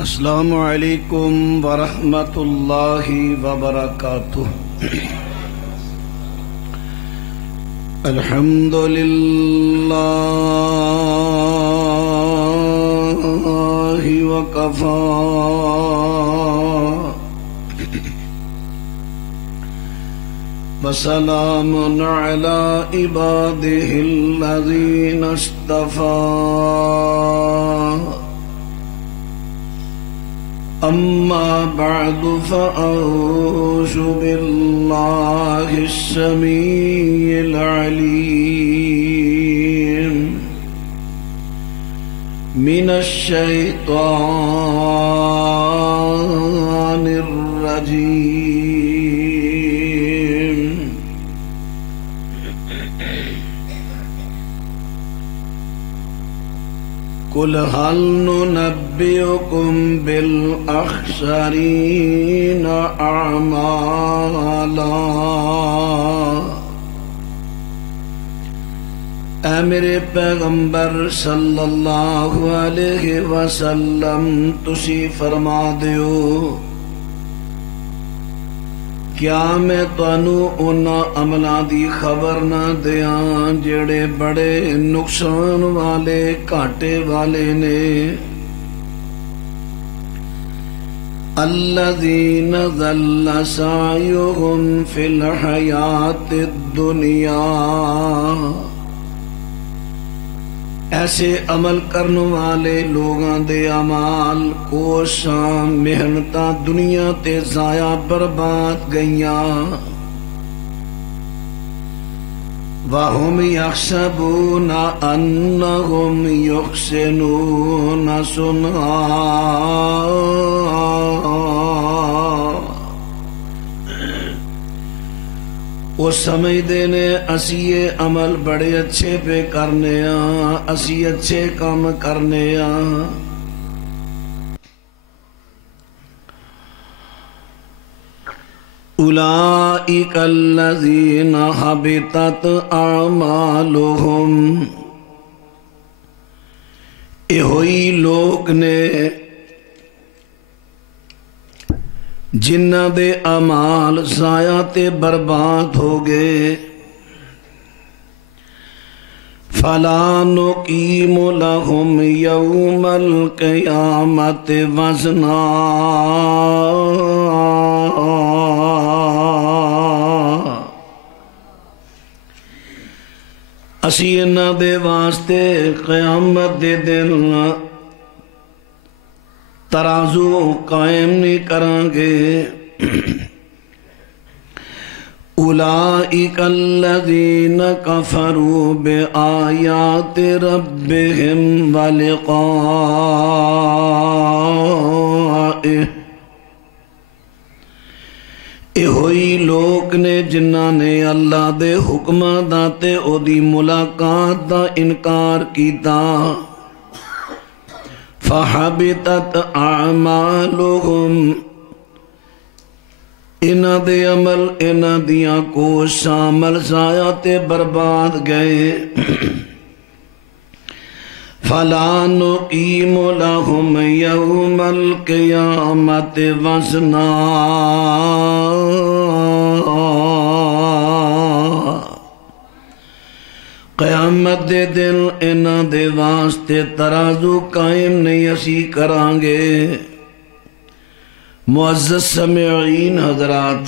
السلام علیکم ورحمۃ اللہ وبرکاتہ۔ الحمد للہ وکفی وسلام علی عبادہ الذین اصطفی۔ اما بعد فاعوذ باللہ السمیع العلیم من الشیطان الرجیم۔ قل هل ننبئكم بالأخسرين أعمالا۔ اے میرے پیغمبر صلی اللہ علیہ وسلم تسی فرما دیو، کیا میں تانوں انہاں عملاں دی خبر نہ دیاں جڑے بڑے نقصان والے گھاٹے والے نے؟ الذین ضل سعیہم فی الحیاۃ الدنیا، ایسے عمل کرنے والے لوگاں دے اعمال کوشاں محنتاں دنیا تے ضائع برباد گئیاں۔ وَهُمْ يَحْسَبُونَ أَنَّهُمْ يُحْسِنُونَ صُنْعًا، وہ سمجھدے نے اسی یہ عمل بڑے اچھے پہ کرنے ہاں، اسی اچھے کام کرنے ہاں۔ اولئک الذین حبطت اعمالہم، یہ ہوئی لوگ نے جنہ دے اعمال ضائع تے برباد ہو گئے۔ فلا نقیم لہم یوم القیامت وزنا، اسی انہاں دے واسطے قیامت دے دن ترازو قائم نہیں کریں گے۔ اولئک الذین کفروا بآیات ربہم ولقائہ، یہ ہوئی لوگ نے جنہاں نے اللہ دے حکماں دا تے او دی ملاقات دا انکار کیتا۔ فحبطت اعمالہم، انہاں دے عمل انہاں دیاں کوشاں عمل ضائع تے برباد گئے۔ فلا نقیم لہم یوم القیامت وزنا، قیامت دے دن انہاں دے واسطے ترازو قائم نہیں اسی کران گے۔ معزز سامعین حضرات،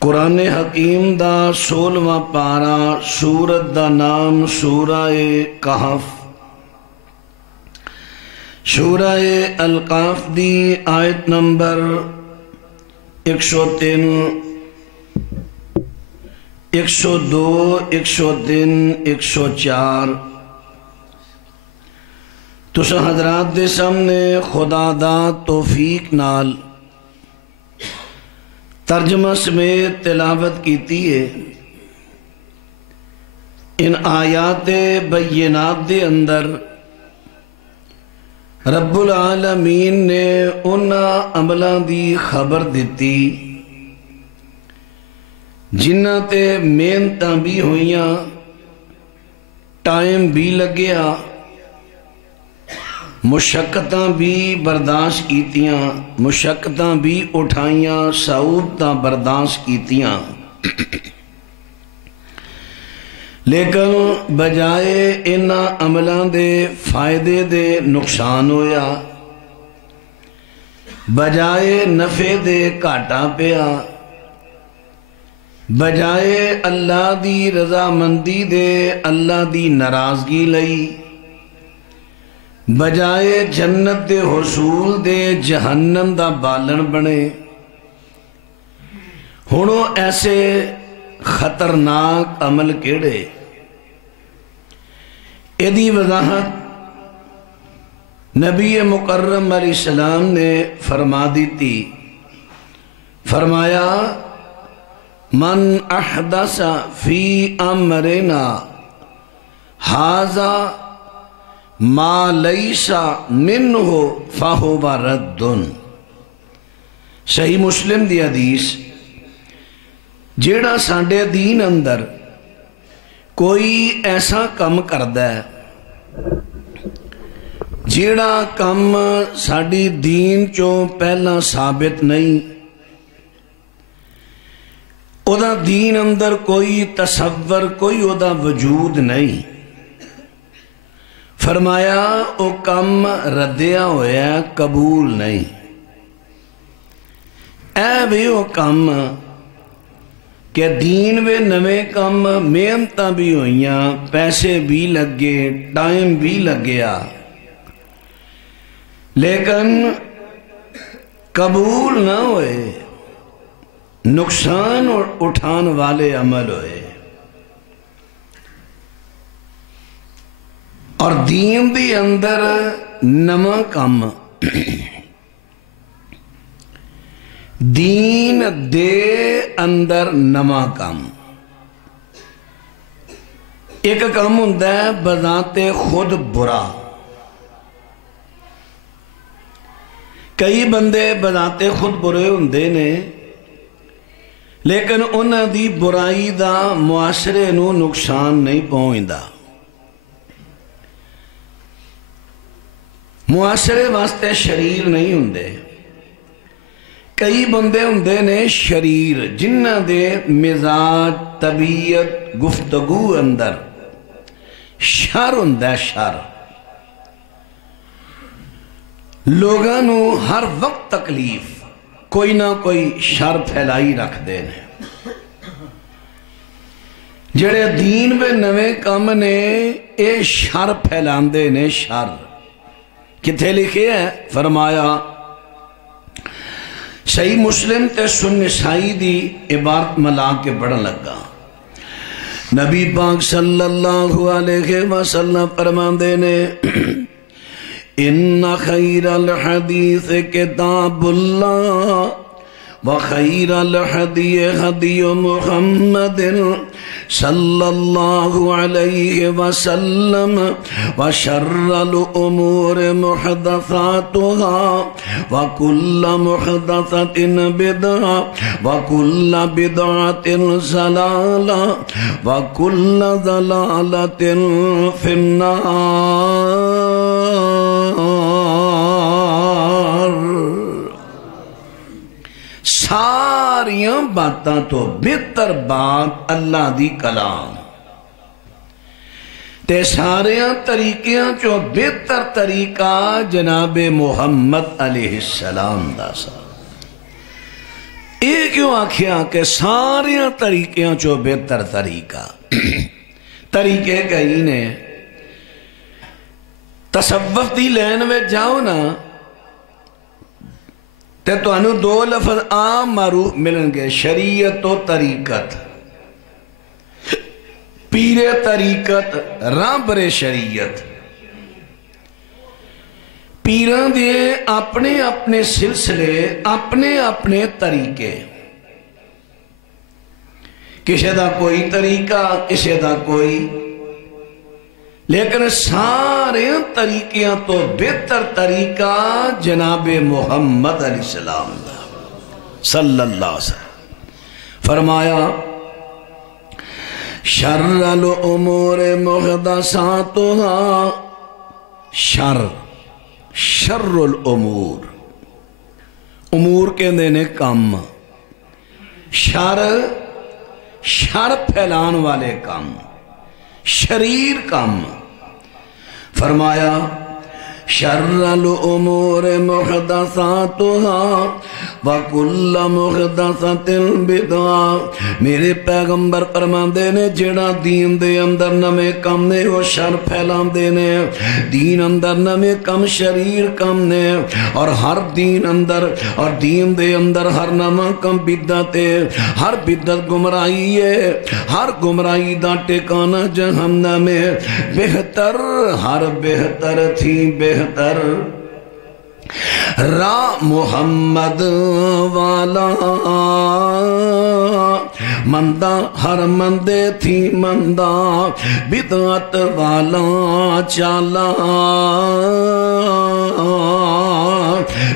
قرآن حکیم دا 16واں پارہ، سورت دا نام سورہ کہف، سورہ القاف دی آیت نمبر 103، 102، 103، 104۔ تساں حضرات دے سامنے خدا دا توفیق نال ترجمہ سمیت تلاوت کیتی ہے۔ ان آیات بینات دے اندر رب العالمین نے انہاں عملاں دی خبر دیتی جنہاں تے محنتاں بھی ہوئیاں، ٹائم بھی لگیا، مشقتاں بھی برداشت کیتیاں، مشقتاں بھی اٹھائیاں، صعوبتاں برداشت کیتیاں، لیکن بجائے انہاں عملاں دے فائدے دے نقصان ہویا، بجائے نفع دے گھاٹا پیا، بجائے اللہ دی رضامندی دے اللہ دی ناراضگی لئی، بجائے جنت دے حصول دے جہنم دا بالن بنے۔ ہنو ایسے خطرناک عمل کیڑے؟ ایدی وضاحت نبی مکرم علیہ السلام نے فرما دی تھی، فرمایا من احدث فی امرنا ھذا ما لیس منہ فہو رد۔ صحیح مسلم دی حدیث، جیڑا ساڈے دین اندر کوئی ایسا کم کردا ہے جیڑا کم ساڈی دین چوں پہلا ثابت نہیں، او دا دین اندر کوئی تصور، کوئی او دا وجود نہیں، فرمایا او کم ردیا ہویا قبول نہیں۔ اے بھی او کم کہ دین وے نویں کم، محنتاں بھی ہوئیاں، پیسے بھی لگے، ٹائم بھی لگیا، لیکن قبول نہ ہوئے، نقصان اٹھان والے عمل ہوئے۔ اور دین دی اندر نواں کم، دین دے اندر نواں کم، ایک کم ہوندا ہے بذات خود برا۔ کئی بندے بذات خود برے ہوندے نے، لیکن انہاں دی برائی دا معاشرے نو نقصان نہیں پہنچدا، معاشرے واسطے شریر نہیں ہوندے۔ کئی بندے ہوندے نے شریر، جنہ دے مزاج، طبیعت، گفتگو اندر شر ہوندا ہے، شر، لوگاں نو ہر وقت تکلیف، کوئی نہ کوئی شر پھیلائی رکھ دے نے۔ جڑے دین میں نویں کام نے اے شر پھیلاندے نے، شر کتھے لکھے ہے؟ فرمایا صحیح مسلم تے سن نسائی دی عبارت ملا کے پڑھن لگا، نبی پاک صلی اللہ علیہ وسلم فرماندے نے ان خیر الحدیث کتاب اللہ وخیر الحدی حدی محمد صلی اللہ علیہ وسلم وشر الامور محدثاتها وکل محدثت بدعہ وکل بدعت ضلالہ وکل ضلالت فی النار۔ ساریاں باتاں تو بہتر بات اللہ دی کلام، تے ساریاں طریقیاں چو بہتر طریقہ جناب محمد علیہ السلام دا سا۔ یہ کیوں آکھیا کہ ساریاں طریقیاں چو بہتر طریقہ؟ طریقے کئی نے، تصوف دی لین میں جاؤ نا تے تو انہوں دو لفظ عام معروف ملن گے، شریعت و طریقت، پیر طریقت، رابر شریعت۔ پیران دے اپنے اپنے سلسلے، اپنے اپنے طریقے، کسی دا کوئی طریقہ، کسی دا کوئی، لیکن سارے طریقیاں تو بہتر طریقہ جناب محمد علیہ السلام دا صلی اللہ علیہ وسلم۔ فرمایا شر الامور محدثاتها، شر شر الامور، امور کہندے نے کام، شر شر پھیلان والے کام، شریر کام۔ فرمایا شر الامور محدثاتها وکل محدثۃ بدعہ۔ میرے پیغمبر فرماندے نے جڑا دین دے اندر نویں کم نے وہ شر پھیلاندے نے، دین اندر نویں کم شریر کم نے، اور ہر دین اندر اور دین دے اندر ہر نواں کم بدعت ہے، ہر بدعت گمراہی ہے، ہر گمراہی دا ٹھکانہ جہنم ہے۔ بہتر ہر بہتر تھی بہتر راہ محمد والا، مندہ ہر مندے تھی مندہ بدعت والا چالا۔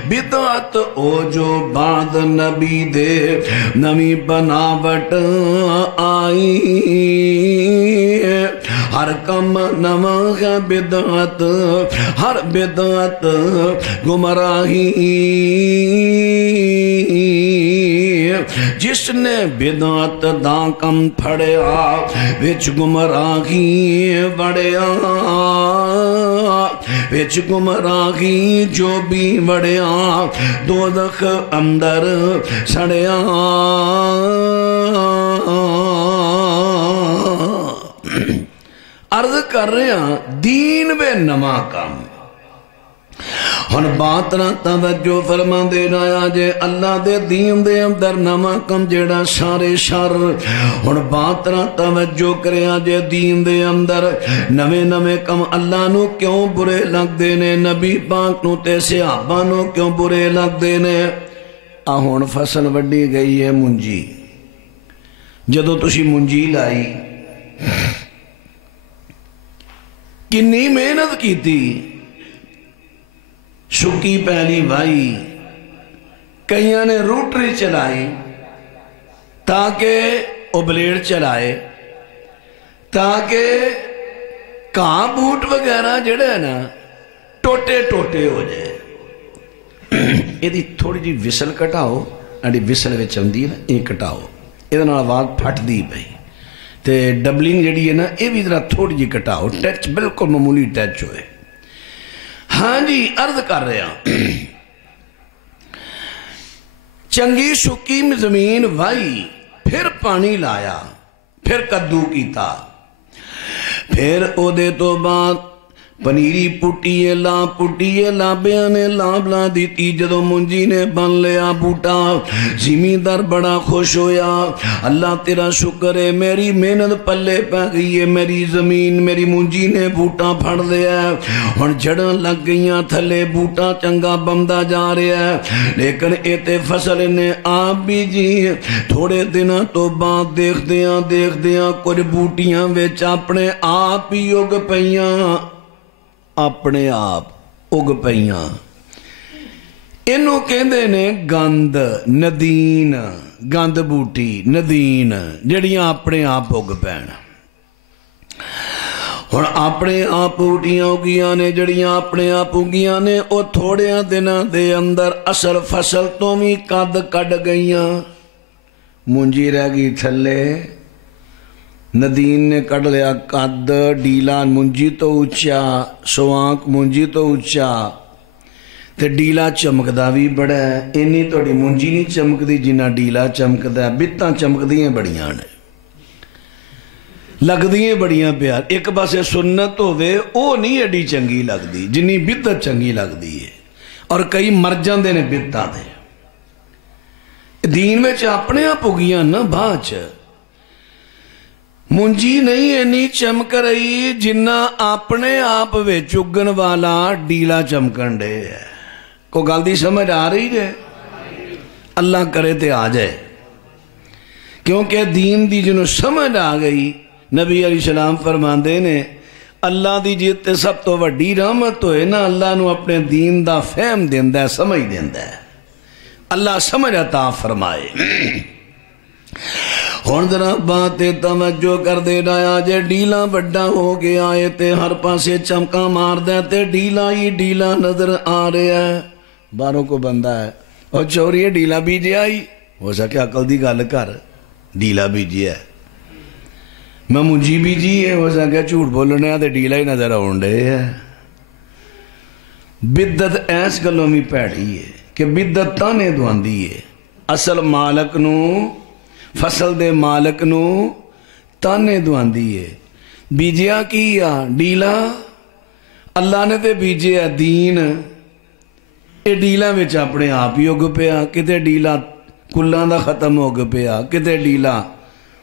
بدعت او جو بعد نبی دے نمی بناوٹ آئی، ہر کم نواں ہے بدعت، ہر بدعت گمراہی۔ جس نے بدعت دا کم پھڑیا وچ گمراہی وڑیا، وچ گمراہی جو بھی وڑیا دوزخ اندر سڑیا۔ عرض کر رہے ہیں دین بے نما کام۔ ہن بات نہ توجہ فرما دینا جے اللہ دے دین دے اندر نواں کم جیڑا سارے شر۔ ہن بات نہ توجہ کریا جے دین دے اندر نویں نویں کم اللہ نو کیوں برے لگ دے نے، نبی پاک نو تے صحابہ نو کیوں برے لگ دے نے۔ ہن فصل وڈی گئی ہے منجی، جدو تسی منجی لائی کنی محنت کی تھی، سکی پہلی وائی، کئیاں نے روٹری چلائی تاکہ بلیڈ چلائے تاکہ کہاں بوٹ وغیرہ جڑے ہیں نا ٹوٹے ٹوٹے ہو جائے۔ یہ دی تھوڑی جی وسل کٹاؤ، اڑی وسل وچ آندی ہے نا یہ کٹاؤ، یہ نال آواز پھٹ دی پئی تے ڈبلنگ جڑی ہے نا یہ بھی ذرا تھوڑی جی کٹاؤ، ٹچ بالکل معمولی ٹچ ہوئے۔ ہاں جی عرض کر رہے ہیں چنگی سکی زمین وائی، پھر پانی لایا، پھر کدو کیتا، پھر او دے تو بعد پنیری پٹیے لا پٹیے لابیاں نے لاب لا دیتی۔ جدو منجی نے بن لیا بوٹا زمیندار بڑا خوش ہویا، اللہ تیرا شکر ہے میری محنت پلے پہ گئی ہے، میری زمین میری منجی نے بوٹا پھڑ لیا ہے، ہن جڑاں لگ گئیاں تھلے بوٹا چنگا بمدا جا رہا ہے۔ لیکن ایتے فصل نے آپ بھی جی تھوڑے دنوں تو بعد دیکھ دیاں کچھ بوٹیاں وچ اپنے آپ ہی اگ پئیاں، اپنے آپ اگ پئیاں۔ انہوں کہندے نے گند ندین، گند بوٹی ندین جڑیاں اپنے آپ اگ پین۔ اور اپنے آپ بوٹیاں اگیاں نے جڑیاں اپنے آپ اگیاں نے او تھوڑیاں دنوں دے اندر اثر فصل تو بھی قد کڈ گئیاں، منجی رہ گئی تھلے، ندین نے کڑ لیا قد، ڈیلا منجی تو اچھا، سوانک منجی تو اچھا، تے ڈیلا چمکدا بھی بڑا ہے۔ اینی توڑی منجی نہیں چمکدی جنہ ڈیلا چمکدا ہے، بتاں چمکدیاں بڑیاں نے، لگدیاں بڑیاں پیار۔ ایک پاسے سنت ہوئے او نہیں ایڈی چنگی لگدی جنی بدعت چنگی لگدی ہے، اور کئی مر جاندے نے بدعتاں دے۔ دین وچ اپنے آپ اگیاں نا باچ منجی نہیں اینی چمک رہی جنہ اپنے آپ وچ اگن والا ڈیلا چمکن دے ہے۔ کو گل دی سمجھ آ رہی ہے؟ اللہ کرے تے آ جائے، کیونکہ دین دی جنہوں سمجھ آ گئی، نبی علیہ السلام فرماندے نے اللہ دی جیتے سب تو وڈی رحمت ہوئے نا اللہ نو اپنے دین دا فہم دیندہ ہے، سمجھ دیندہ ہے، اللہ سمجھ عطا فرمائے۔ ہن ذرا بات توجہ کر دے رہا جے ڈیلا بڑا ہو گیا ہے تے ہر پاسے چمکا ماردا تے ڈیلا ہی ڈیلا نظر آ رہا ہے باہروں کو بندہ ہے اور چوریے ڈیلا بیجیا ہی ہو سکے عقل دی گل کر ڈیلا بیجیا ہے میں منجی بیجی ہے ہو سکے جھوٹ بولنے تے ڈیلا ہی نظر آن ڈے ہے بدت ایس گلوں بھی پیڑی ہے کہ بدت تانے دواندی ہے اصل مالک نو فصل دے مالک نو تانے دواندی ہے بیجیا کیا ڈیلا اللہ نے تے بیجیا دین اے ڈیلا وچ اپنے آپ ہی اگ پیا کتے ڈیلا کلاں دا ختم ہو پیا کتے ڈیلا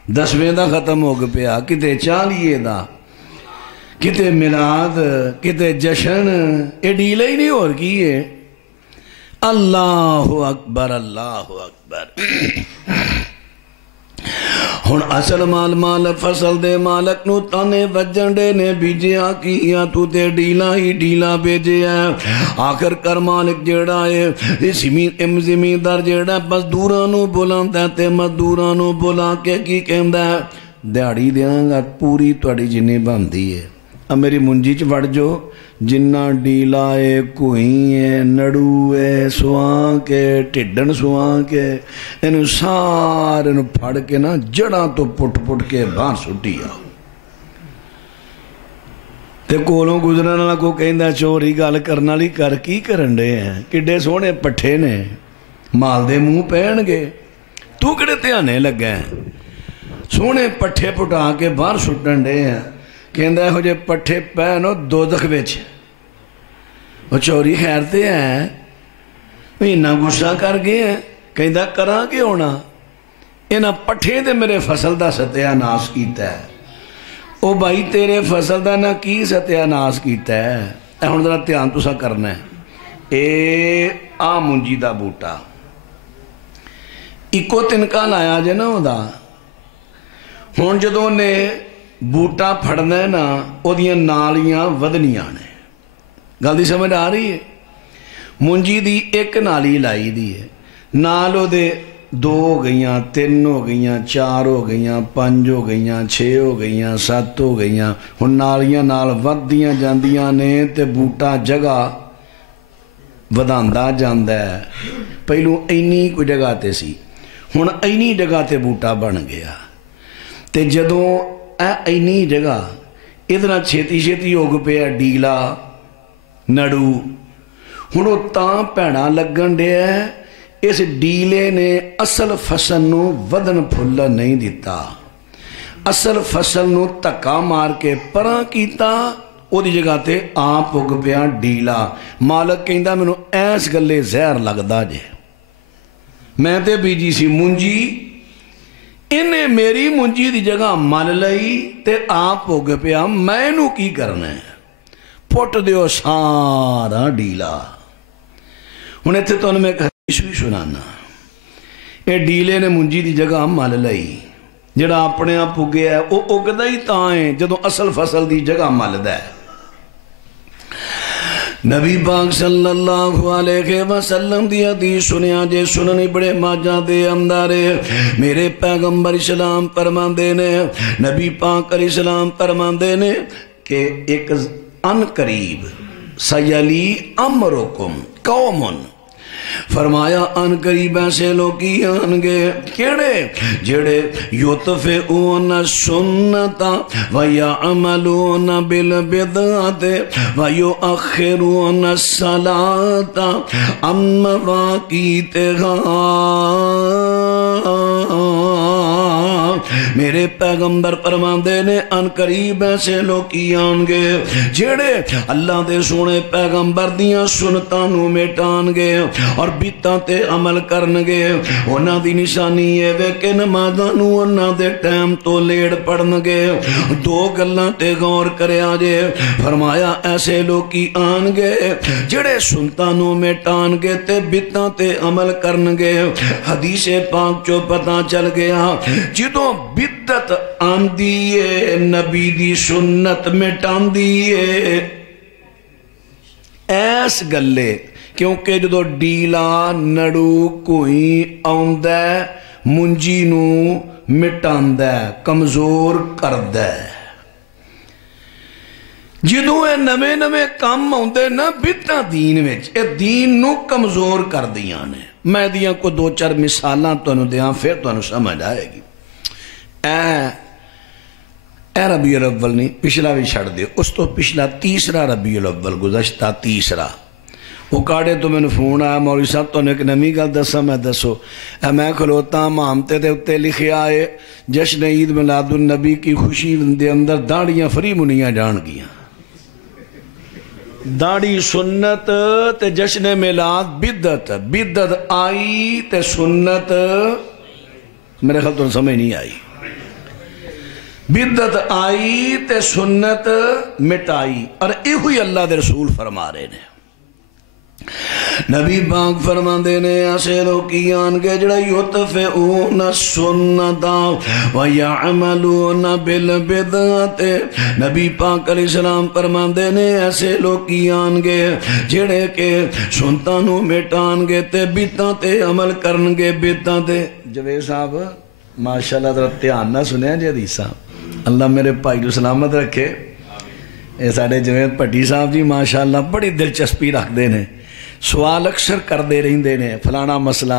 10ویں دا ختم ہو پیا کتے 40 دا کتے میلاد کتے جشن اے ڈیلا ہی نہیں اور کی ہے اللہ اکبر اللہ اکبر ہن اصل مال فصل دے مالک نو تانے وجن دے نے بیجیا کیا تو تے ڈیلا ہی ڈیلا بیجیا آخر کر مالک جیڑا ہے زمیندار جیڑا مزدوراں نو بلاندا تے مزدوراں نو بلا کے کی کہندا دیہڑی دیاں گا پوری تہاڈی جنی بندی ہے میری منجی چ وڑ جو جنہ ڈیلا ہے کوئی ہے نڑو ہے سواں کے ٹھڈن سواں کے انہوں سارے پھڑ کے نا جڑاں تو پٹ کے باہر سٹی آؤ تے کولوں گزرن والا کو کہندا چوری گل کرن والی کر کی کرن ڈے ہیں کڈے سوہنے پٹھے نے مال دے منہ پہن گے تو کڑے دھیانے لگا ہے سوہنے پٹھے پٹا کے باہر سٹن ڈے ہیں کہندا ہے ہو جے پٹھے پہنو دوزخ وچ وہ چوری خیر تے ہیں انہاں غصہ کر گئے ہیں کہندا کراں کہ ہونا انہاں پٹھے تے میرے فصل دا ستیہ ناس کیتا ہے او بھائی تیرے فصل دا نہ کی ستیہ ناس کیتا ہے اے ہن ذرا دھیان تساں کرنا ہے اے آ منجی دا بوٹا اکو تنکا لایا جے نا او دا ہن جدوں نے بوٹا پھڑنا ہے نا او دیاں نالیاں ودنیاں نے گل دی سمجھ آ رہی ہے منجی دی ایک نالی لائی دی ہے نال او دے 2 ہو گئیاں 3 ہو گئیاں 4 ہو گئیاں 5 ہو گئیاں 6 ہو گئیاں 7 ہو گئیاں ہن نالیاں نال ودیاں جاندیاں نے تے بوٹا جگہ وداندا جاندا ہے پہلو اینی کوئی جگہ تے سی ہن اینی جگہ تے بوٹا بن گیا تے جدوں اینی جگہ ادھر چھیتی چھیتی ہوگ پیا ڈیلا نڑو ہن وہ تاں پیڑا لگن دیا ہے اس ڈیلے نے اصل فصل نو ودن پھلا نہیں دیتا اصل فصل نو تکا مار کے پراں کیتا او دی جگہ تے آپ ہوگ پیا ڈیلا مالک کہندا مینوں ایس گلے زہر لگدا جے میں تے بیجی سی منجی انہیں میری منجی دی جگہ مل لئی تے آپ ہو گئے پیا میں نو کی کرنا ہے پھٹ دیو سارا ڈیلا انہیں تے تو انہیں میں ایک حدیث بھی سنانا اے ڈیلے نے منجی دی جگہ مل لئی جڑا اپنے آپ ہو گیا ہے وہ اگدا ہی تائیں جدو اصل فصل دی جگہ مل دا ہے نبی پاک صلی اللہ علیہ وسلم دی حدیث سنیا جے سننی بڑے ماجہ دے اندارے میرے پیغمبر اسلام فرماندے نے نبی پاک علیہ السلام فرماندے نے کہ ایک ان قریب سیلی امرکم قومن فرمایا ان قریب ایسے لوگی آنگے کیڑے جڑے یطفئون سنتا ویعملون بالبدعات ویؤخرون الصلاة عن مواقیتہا میرے پیغمبر فرماندے نے ان قریب ایسے لوگی آنگے جڑے اللہ دے سونے پیغمبر دیاں سنتاں نو میٹانگے اور بیتاں تے عمل کرنگے انہاں دی نشانی ہے وے کہ نمازاں نو انہاں دے ٹائم تو لیڑ پڑھنگے 2 گلاں تے غور کرے آجے فرمایا ایسے لوگی آنگے جڑے سنتاں نو میٹانگے تے بیتاں تے عمل کرنگے حدیث پاک چو پتہ چل گیا جدوں بدت آن دیئے نبی دی سنت مٹان دیئے ایس گلے کیونکہ جدو ڈیلا نڑو کوئی آندہ منجی نو مٹاندا ہے، کمزور کردا ہے۔ جدوں اے نویں نویں کام آندے نا بدعتاں دین وچ، اے دین نو کمزور کر دیاں نے۔ میں دیاں کو دو چار مثالاں تانوں دیاں پھر تانوں سمجھ آئے گی۔ اے ربیع الاول نہیں، پچھلا بھی چھڑ دے، اس تو پچھلا تیسرا ربیع الاول گزشتہ تیسرا، وہ کاڑے تو میں نے فون آیا مولوی صاحب تو نے ایک نمی گل دسا، میں دسو۔ میں کھلوتا مامتے دے اتے لکھے آئے جشن عید میلاد النبی کی خوشی دے اندر داڑیاں فری منیاں جان گیاں، داڑی سنت تے جشن میلاد بدعت، بدعت آئی تے سنت میرے خیال تو سمجھ نہیں آئی، بدعت آئی تے سنت مٹائی، اور ایہی اللہ دے رسول فرما رہے نے۔ نبی پاک فرما دینے ایسے لوگیان کے جڑا یطفئون السنتا ویعملون بالبدعت، نبی پاک علیہ السلام فرما دینے ایسے لوگیان کے جڑے کے سنتانو مٹان گے تے بدعتاں تے عمل کرن گے، بدعتاں تے۔ جوید صاحب ماشاءاللہ ذرا دھیان نہ سنیں جی حدیثاں، اللہ میرے بھائی کو سلامت رکھے۔ اے ساڑے جوید پٹی صاحب جی ماشاءاللہ بڑی دلچسپی رکھ دے نے، سوال اکثر کر دے رہی دے نے، فلانا مسئلہ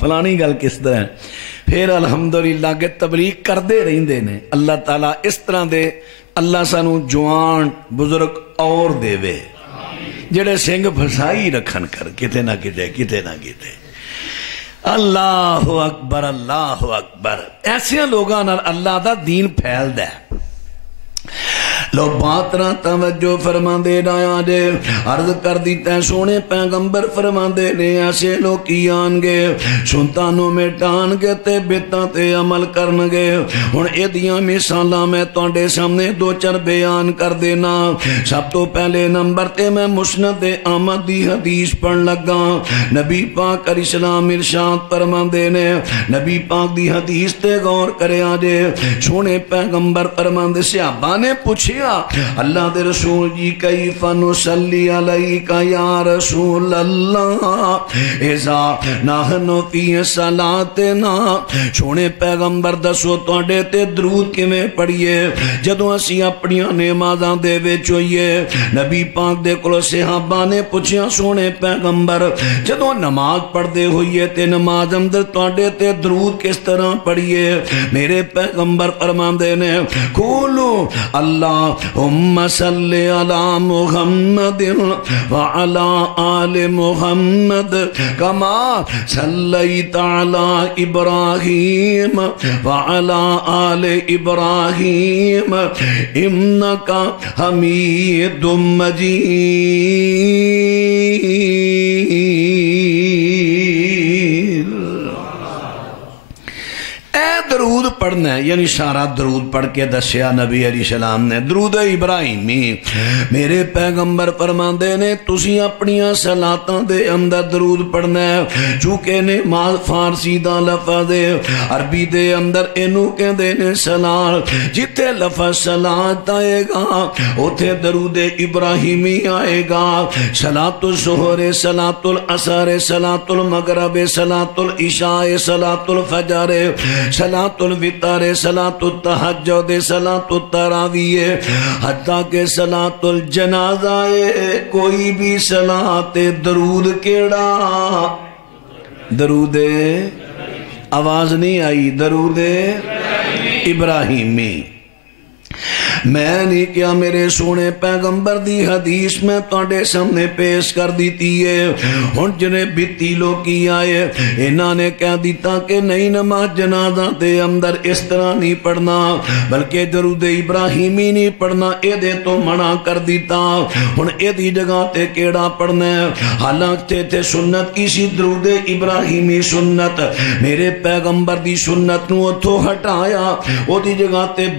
فلانی گل کس طرح، پھر الحمدللہ کے تبلیغ کر دے رہی دے نے۔ اللہ تعالیٰ اس طرح دے اللہ سانو جوان بزرگ اور دے وے جڑے سنگ پھسائی رکھن کر کتے نہ کتے۔ اللہ اکبر اللہ اکبر، ایسے لوگاں نال اللہ دا دین پھیل دے۔ لو باترا توجہ فرما دے رہا دے، عرض کر دیتا سونے پیغمبر فرما دے نے ایسے لوکی آنگے سنتانوں میں ٹانگے تے بدعتاں تے عمل کرنگے۔ ہن اے دیاں مثالاں میں تواڈے سامنے دو چار بیان کر دینا۔ سب تو پہلے نمبر تے میں مسند احمد دی حدیث پڑھ لگا، نبی پاک علیہ السلام ارشاد فرما دے نے، نبی پاک دی حدیث تے غور کریا جے، سونے پیغمبر فرما دے صحابہ نے پوچھیا اللہ دے رسول جی کیف نصلی علیک یا رسول اللہ اذا نحن فی صلاتنا، سونے پیغمبر دسو تواڈے تے درود کیویں پڑھیے جدوں اسی اپنی نمازاں دے وچ ہوئیے۔ نبی پاک دے کولوں صحابہ نے پوچھیا سونے پیغمبر جدوں نماز پڑھدے ہوئیے تے نماز اندر تواڈے تے درود کس طرح پڑھیے؟ میرے پیغمبر فرماندے نے قولوا اللہم صلی علی محمد وعلی آل محمد کما صلیت علی ابراہیم وعلی آل ابراہیم انکا حمید مجید۔ درود پڑھنا ہے، یعنی سارا درود پڑھ کے دسیا نبی علیہ السلام نے درود ابراہیمی۔ میرے پیغمبر فرماندے نے تسی اپنیاں صلاتاں دے اندر درود پڑھنا ہے، چونکہ نماز فارسی دا لفظ ہے، عربی دے اندر اینو کہندے نے صلات، جتھے لفظ صلات آئے گا اوتھے درود ابراہیمی آئے گا۔ صلاۃ الظہر، صلاۃ العصر، صلاۃ المغرب، صلاۃ العشاء، صلاۃ الفجر، صلاۃ الوتر، صلاۃ التہجد، صلاۃ التراویح، حتیٰ کہ صلاۃ الجنازہ، کوئی بھی صلاۃ درود کیڑا؟ درود آواز نہیں آئی، درود ابراہیمی۔ میں نے کیا میرے سونے پیغمبر دی حدیث میں تواڈے سامنے پیش کر دیتی ہے۔ ہن جنے بیتی لوکی آئے انہاں نے کہہ دیتا کہ نہیں نماز جنازہ دے اندر اس طرح نہیں پڑھنا بلکہ درود ابراہیمی نہیں پڑھنا، اے دے تو منع کر دیتا۔ ہن اے دی جگہ تے کیڑا پڑھنا ہے؟ حالانکہ تے سنت کسی درود ابراہیمی سنت میرے پیغمبر دی سنت نو اتھوں ہٹایا، او دی جگہ تے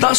10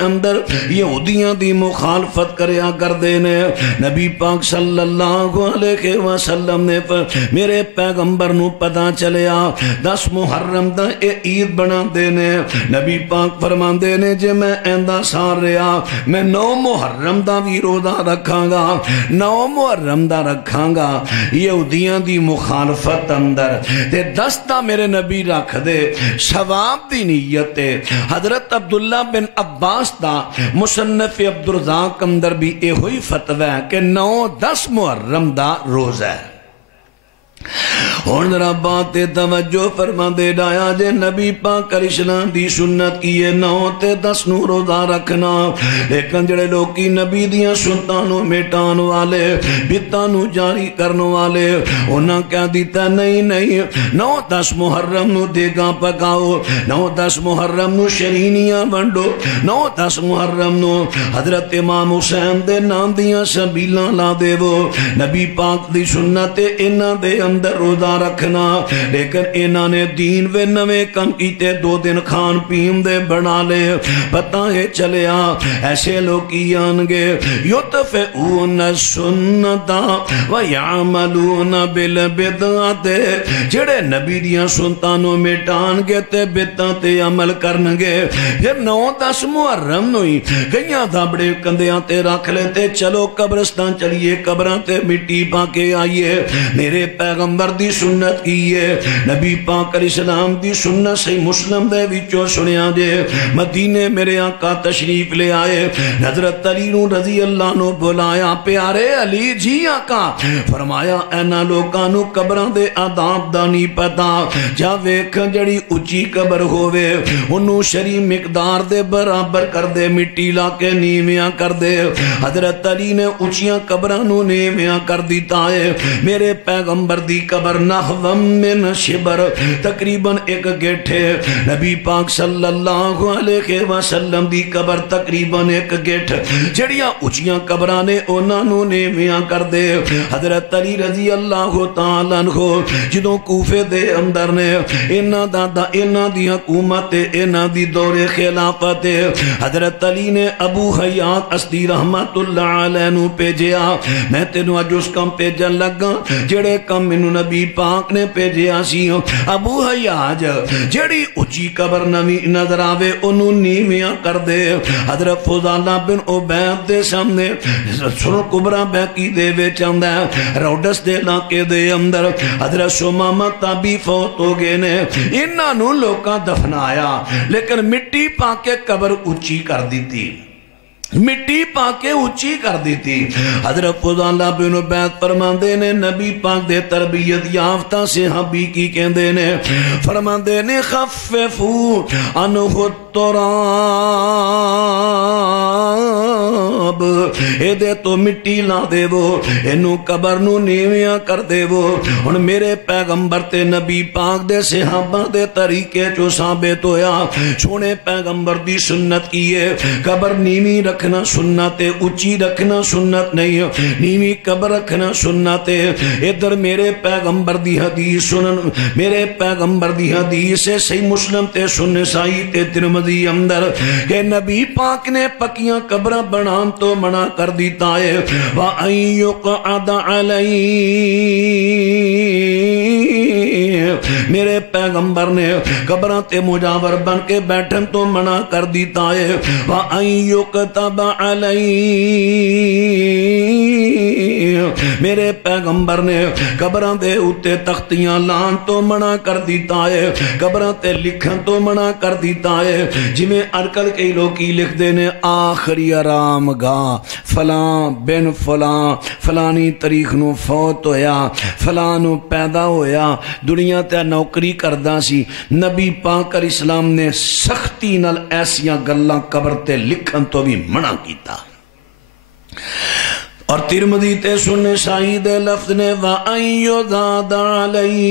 اندر یہودیاں دی مخالفت کریا کردے نے. نبی پاک صلی اللہ علیہ وسلم نے میرے پیغمبر نو پتہ چلیا 10 محرم دا اے عید بنا دے نے. نبی پاک فرمان دے نے جے میں ایندہ سار رہا میں 9 محرم دا بھی روزہ رکھاں گا, 9 محرم دا رکھاں گا. یہودیاں دی مخالفت اندر تے 10 دا میرے نبی رکھ دے ثواب دی نیت. حضرت عبداللہ بن عباس دا مصنف عبدالرزاق اندر بھی اے ہوئی فتوی ہے کہ 9-10 محرم دا روز ہے. ہون ذرا بات توجہ فرما دے ڈایا جے نبی پاک علیہ السلام دی سنت کی ہے 9 تے 10 نو روزہ رکھنا. لیکن جڑے لوکی نبی دیاں سنتاں نو میٹان والے بدعتاں نو جاری کرن والے انہاں کہہ دیتا نہیں 9-10 محرم نو دیگاں پکاؤ, 9-10 محرم نو شرینیاں ونڈو, 9-10 محرم نو حضرت امام حسین دے نام دیاں سبیلاں لا دے وہ. نبی پاک دی سنت انہاں دے اندر روزہ رکھنا. لیکن انہاں نے دین وے نوے کم کیتے 2 دن کھان پین دے بنا لے. پتہ ہے چلیا ایسے لوگ آنگے یطفئون السنتا ویعملون بالبدعت, جڑے نبی دیاں سنتانوں میٹان گے تے بدعت تے عمل کرنگے. پھر 9-10 محرم نوئی گئیاں دھابڑے کندیاں تے رکھ لیتے چلو قبرستان چلیے قبران تے مٹی پاکے آئیے. میرے پیغمبر دی سنت کی ہے. نبی پاک علیہ السلام دی سنت صحیح مسلم دے وچوں سنیا جے مدینے میرے آقا تشریف لے آئے. حضرت علی رضی اللہ عنہ بلایا پیارے علی جی آقا, فرمایا اینا لوکانو قبران دے آداب دا نہیں پتا. جا ویکھ جڑی اچھی قبر ہووے انہوں شریع مقدار دے برابر کر دے, مٹی لا کے نیمیاں کر دے. حضرت علی نے اچھیاں قبرانوں نیمیاں کر دیتا ہے. میرے پیغمبر دی قبر نحوم من شبر تقریباً 1 گیٹھ ہے. نبی پاک صلی اللہ علیہ وسلم دی قبر تقریباً 1 گیٹھ. جڑیاں اچھیاں قبرانے انہوں نے میاں کر دے. حضرت علی رضی اللہ تعالیٰ عنہ جدوں کوفے دے اندر نے انہاں دی حکومت انہاں دی دور خلافت حضرت علی نے ابو حیات اسدی رحمت اللہ علیہ نو پیجیا. میں تینوں اج اس کم پیجن لگا جڑے کم منو نبی پاک نے پیجیا سی. ابو حیاج جڑی اچھی قبر نوی نظر آوے انہوں نیمیاں کر دے. حضرت فضالہ بن عبید دے سامنے سنو کبرہ بیکی دے وے چاندہ روڈس دے علاقے دے اندر حضرت سمامہ تابی فوت ہو گئے نے. انہاں نو لوکاں دفنایا لیکن مٹی پاکے قبر اچھی کر دی تھی, مٹی پاکے اچھی کر دی تھی. حضرت فضالہ بن عبید فرماندے نے نبی پاک دے تربیت یافتہ صحابی کی کہندے نے فرماندے نے خففو انہو التراب, اے دے تو مٹی لا دے وہ انہوں قبر نو نیویاں کر دے وہ. ان میرے پیغمبر تے نبی پاک دے صحابہ دے طریقے جو ثابت ہویا. سونے پیغمبر دی سنت کیے قبر نیوی رکھنا سنت ہے, اچھی رکھنا سنت نہیں. نیوی قبر رکھنا سنت ہے. ادھر میرے پیغمبر دی حدیث سنن, میرے پیغمبر دی حدیث ہے صحیح مسلم تے سن سائی تے ترمذی اندر کہ نبی پاک نے پکیاں قبرہ بنام تو منع کر دیتا ہے. وَأَن يُقْعَدَ عَلَيْهِ, میرے پیغمبر نے قبرہ تے مجاور بن کے بیٹھن تو منع کر دیتا ہے. وَأَن يُقْتَبَ عَلَيْهِ, میرے پیغمبر نے قبرہ دے اتے تختیاں لان تو منع کر دیتا ہے, قبرہ تے لکھن تو منع کر دیتا ہے. جی میں ارکل کئی لوگی لکھ دینے آخری آرام گاہ فلان بن فلان فلانی تاریخ نو فوت ہویا, فلانو پیدا ہویا, دنیا تے نوکری کردہ سی. نبی پاک علیہ السلام نے سختی نال ایسیاں گلاں قبر تے لکھن تو بھی منع کیتا. اور ترمذی تے سننے شاہد لفظ نے وَأَن يُزَادَ عَلَيْهِ,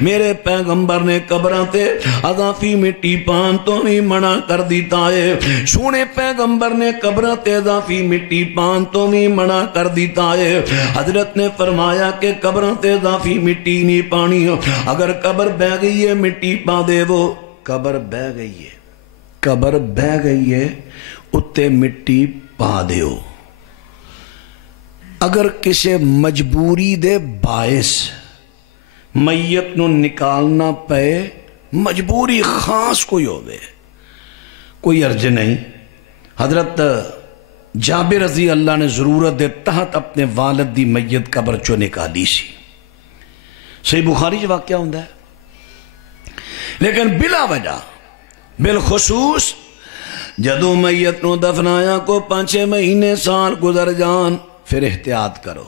میرے پیغمبر نے قبراں تے اضافی مٹی پان تو بھی منع کر دیتا ہے، سونے پیغمبر نے قبراں تے اضافی مٹی پان تو بھی منع کر دیتا ہے۔ حضرت نے فرمایا کہ قبراں تے اضافی مٹی نہیں پانی، اگر قبر بہ گئی ہے مٹی پا دے، وہ قبر بہ گئی ہے، قبر بہ گئی ہے اتے مٹی پا دیو۔ اگر کسی مجبوری دے باعث میت نو نکالنا پے، مجبوری خاص کوئی ہوئے، کوئی عرض نہیں۔ حضرت جابر رضی اللہ نے ضرورت دے تحت اپنے والد دی میت قبر چو نکالی سی، صحیح بخاری جو واقعہ ہوندہ ہے، لیکن بلا وجہ بالخصوص جدو میت نو دفنایا کو 5 مہینے سال گزر جان، پھر احتیاط کرو،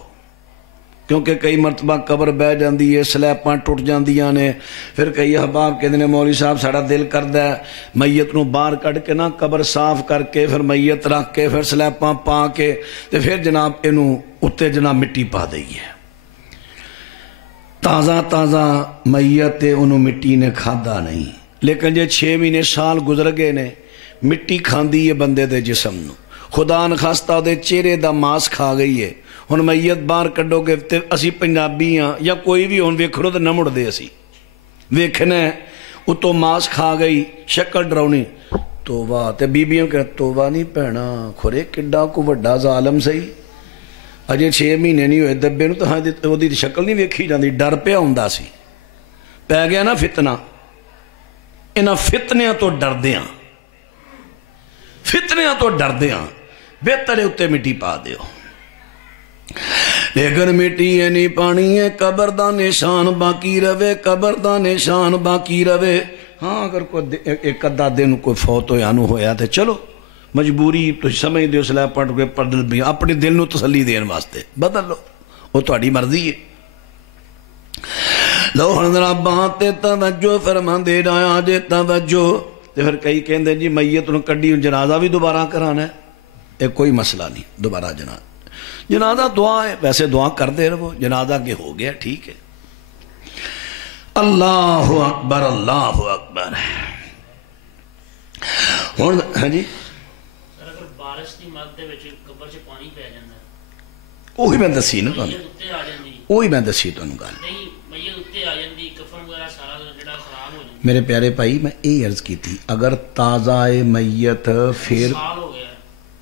کیونکہ کئی مرتبہ قبر بہ جاندی ہے، سلیپاں ٹوٹ جاندیاں نے، پھر کئی احباب کہتے ہیں مولوی صاحب ساڑا دل کردہ ہے میت نو باہر کٹ کے نا قبر صاف کر کے پھر میت رکھ کے پھر سلیپاں پا کے پھر جناب انہوں اتے جناب مٹی پا دئی ہے۔ تازہ تازہ میت انہوں مٹی نے کھادا نہیں، لیکن جے 6 مہینے سال گزر گئے نے مٹی کھاندی ہے بندے دے جسم نو، خدا نخواستہ دے چہرے دا ماس کھا گئی ہے۔ ہن میت باہر کڈو گے تے اسی پنجابی ہاں یا کوئی بھی ہن ویکھو تے نہ مڑ دے، اسی ویکھنا ہے اتو ماس کھا گئی، شکل ڈراؤنی، توبہ تے بیبیاں کہ توبہ نہیں پہنا، کھورے کڈا کو وڈا ظالم سہی، اجے 6 مہینے نہیں ہوئے دبے نو تو ہاں دی شکل نہیں ویکھی جاندی، ڈر پیا ہوندا سی، پی گیا نا فتنہ، انہاں فتنیاں تو ڈردیاں، فتنیاں تو ڈردیاں، بہتر ہے اتے مٹی پا دیو۔ لیکن مٹی ہے نہیں پانی ہے، قبر دا نشان باقی رہے، قبر دا نشان باقی رہے۔ ہاں اگر کوئی ایک ادھا دن کوئی فوت ہویا نو ہویا تھے چلو مجبوری تو سمجھ دیو سلائے پڑھ کے پڑھ بھی اپنے دل نو تسلی دین واسطے بدل لو، وہ تہاڈی مرضی ہے۔ لو حضرہ بات توجہ فرما دے رہا جے توجہ، تو پھر کئی کہندے جی میت نو کڈی جنازہ بھی دوبارہ کرانا ہے، ایک کوئی مسئلہ نہیں، دوبارہ جنازہ دعا ہے، ویسے دعا کر دے رہو، جنازہ کے ہو گیا ٹھیک ہے۔ اللہ اکبر اللہ اکبر۔ ہاں جی اگر بارش دی مد دے وچ قبر چ پانی پی جاندا ہے، وہی میں دسی نا تانوں، اتنے آ جاندی، وہی میں دسی تانوں گل، نہیں میت اتنے آ جاندی، کفن وغیرہ سارا جڑا خراب ہو جاندا۔ میرے پیارے بھائی میں یہ عرض کی تھی اگر تازہ میت پھر سال ہو گیا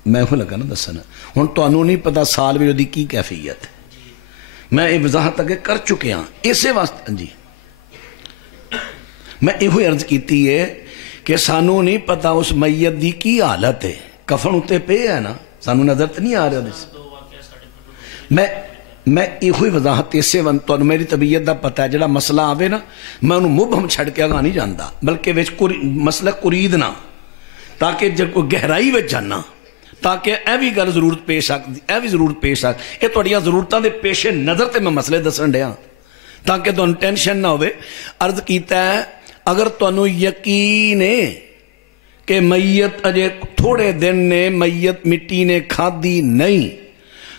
میں ہوں لگا نا دسنا، ہوں تانوں نہیں پتا سال میں کی کیفیت ہے، میں یہ وضاحت اگے کر چکے ہاں، اسے واسطے جی میں یہ عرض کیتی ہے کہ سانوں نہیں پتا اس میت دی کی حالت ہے، کفن اتے پہ ہے نا، سانوں نظر تو نہیں آ رہا دس، میں یہ وضاحت اسے تو میری طبیعت دا پتا ہے، جڑا مسئلہ آوے نا میں انہوں مبہم چھڑ کے آگاہ نہیں جاندا، بلکہ مسئلہ قرید نہ، تاکہ جب کوئی گہرائی وچ جانا، تاکہ اے بھی گل ضرورت پیش آتی، اے بھی ضرورت پیش آتی، یہ تھوڑیاں ضرورتاں دے پیش نظر تے میں مسئلے دسن ڈیا تاکہ تانوں ٹینشن نہ ہوئے۔ عرض کیتا ہے اگر تانوں یقین ہے کہ میت اجے تھوڑے دن نے میت مٹی نے کھادی نہیں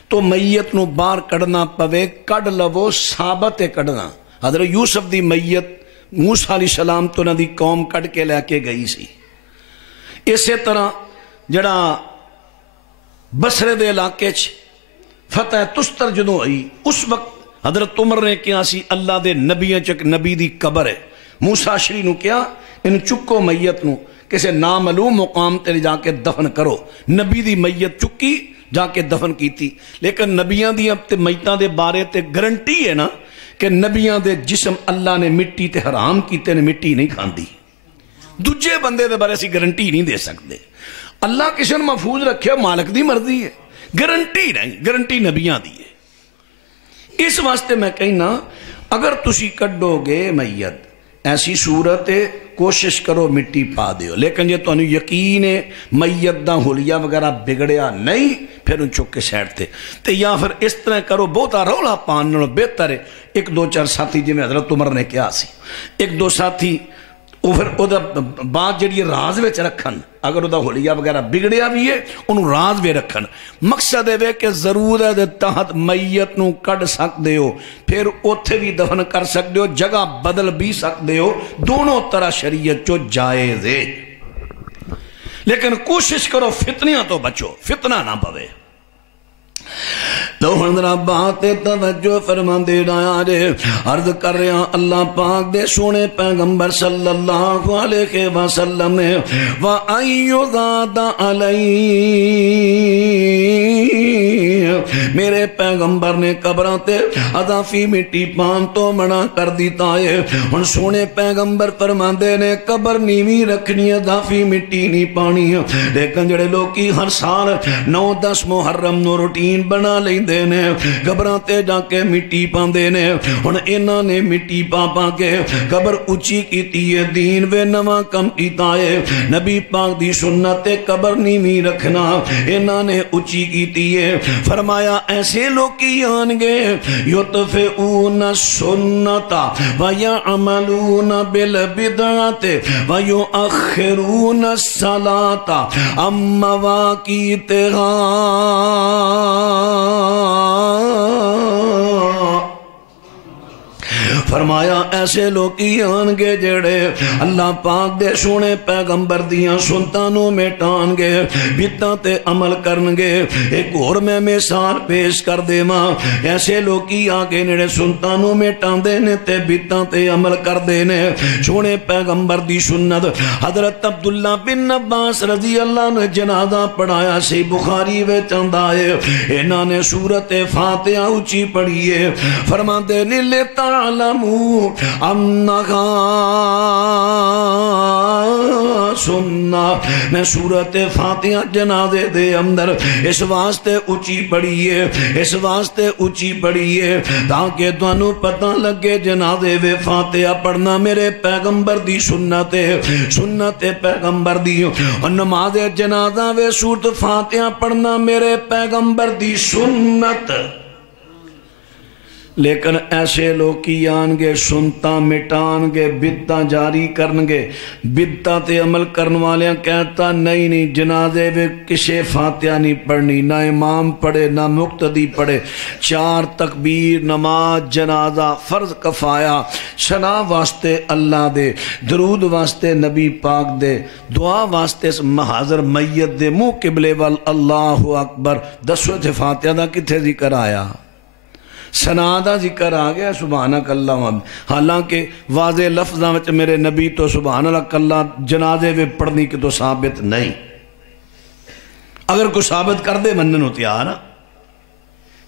تو میت نو باہر کڑنا پوے، کڑ لو، ثابت ہے کڑنا۔ حضرت یوسف دی میت موسیٰ علیہ السلام تو نہ دی قوم کڑ کے لے کے گئی سی، اسی طرح جڑا بصرے دے علاقے فتح تستر جدوں آئی اس وقت حضرت عمر نے کیا سی اللہ دے نبیاں چک نبی دی قبر ہے، موسیٰ شری نو کیا ان چکو میت نو کسے نامعلوم مقام تے جا کے دفن کرو، نبی دی میت چکی جا کے دفن کیتی، لیکن نبیاں دی اب تے میتاں دے بارے تے گرنٹی ہے نا کہ نبیاں دے جسم اللہ نے مٹی تے حرام کیتے نے مٹی نہیں کھاندی، دوجے بندے دے بارے سی گرنٹی نہیں دے سکتے، اللہ کسی نے محفوظ رکھے مالک دی مرضی ہے، گرنٹی نہیں، گرنٹی نبیاں دی ہے۔ اس واسطے میں کہنا اگر تسی کڈو گے میت ایسی صورت کوشش کرو مٹی پا دیو، لیکن یہ تو یقین ہے میت دا حلیہ وغیرہ بگڑیا نہیں پھر ان چک کے سیڈ تے یا پھر اس طرح کرو بہتا رولا پان بہتر ہے 1 2 4 ساتھی جی میں حضرت عمر نے کیا سی، 1 2 ساتھی وہ پھر وہ بات جڑی راز وچ رکھن، اگر وہ حلیہ وغیرہ بگڑیا بھی ہے انہوں راز بھی رکھن، مقصد ہے کہ ضرورت تحت میت نو کڈ سکتے ہو، پھر اوتھے بھی دفن کر سکتے ہو، جگہ بدل بھی سکتے ہو، دونوں طرح شریعت چو جائز ہے، لیکن کوشش کرو فتنیاں تو بچو، فتنہ نہ پوے۔ تو ہندرہ بات توجہ فرما دے رہا جے، عرض کر رہا اللہ پاک دے سونے پیغمبر صلی اللہ علیہ وسلم وَأَيُّ ذَاتَ عَلَيْهِ، میرے پیغمبر نے قبروں تے اضافی مٹی پان تو منع کر دیتا ہے۔ ہن سونے پیغمبر فرما دے نے قبر نیوی رکھنی، اضافی مٹی نہیں پانی، لیکن جڑے لوکی ہر سال 9-10 محرم نو روٹین بنا لیندے نے، قبراں تے جا کے مٹی پاندے نے، ہن انہاں نے مٹی پا کے قبر اچھی کیتی ہے، دین وے نواں کم کیتا ہے، نبی پاک دی سنت قبر نیوی رکھنا انہاں نے اچھی کیتی ہے۔ فرمایا ایسے لوکی آن گے یطفئون السنت ویعملون بالبدعۃ ویؤخرون الصلاۃ عن مواقیتہا، فرمایا ایسے لوکی آن گے جڑے اللہ پاک دے سونے پیغمبر دیاں سنتانوں میں ٹان گے، بدعتاں تے عمل کرن گے۔ ایک اور میں مثال پیش کر دے ماں، ایسے لوکی آگے نڑے سنتانوں میں ٹان دے نے تے بدعتاں تے عمل کر دے نے، سونے پیغمبر دی سنت۔ حضرت عبداللہ بن عباس رضی اللہ نے جنازہ پڑھایا سی، بخاری وے چاندہ ہے، انہاں نے سورت فاتحہ اچھی پڑھی ہے، فرما دے نیلے تعلم انہا سننا، میں سورت فاتحہ جنازے دے اندر اس واسطے اچھی پڑھی ہے، اس واسطے اچھی پڑھی ہے تاکہ تانوں پتہ لگے جنازے وے فاتحہ پڑھنا میرے پیغمبر دی سنت ہے، سنت پیغمبر دی، اور نماز جنازہ وے سورت فاتحہ پڑھنا میرے پیغمبر دی سنت۔ لیکن ایسے لوکی آن گے سنتا مٹان گے، بدعتاں جاری کرن گے، بدعتاں تے عمل کرن والیاں کہتا نہیں جنازے وے کسے فاتحہ نہیں پڑھنی، نہ امام پڑھے نہ مقتدی پڑھے، 4 تکبیر نماز جنازہ فرض کفایا، ثنا واسطے اللہ دے، درود واسطے نبی پاک دے، دعا واسطے حاضر میت دے، منہ قبلے وال اللہ اکبر، 10 فاتحہ دا کتھے ذکر آیا؟ ثنا دا ذکر آ گیا، سبحانک اللہ، حالانکہ واضح لفظاں وچ میرے نبی تو سبحان اللہ جنازے وے پڑھنی کی تو ثابت نہیں، اگر کوئی ثابت کر دے منن ہوتی آنا،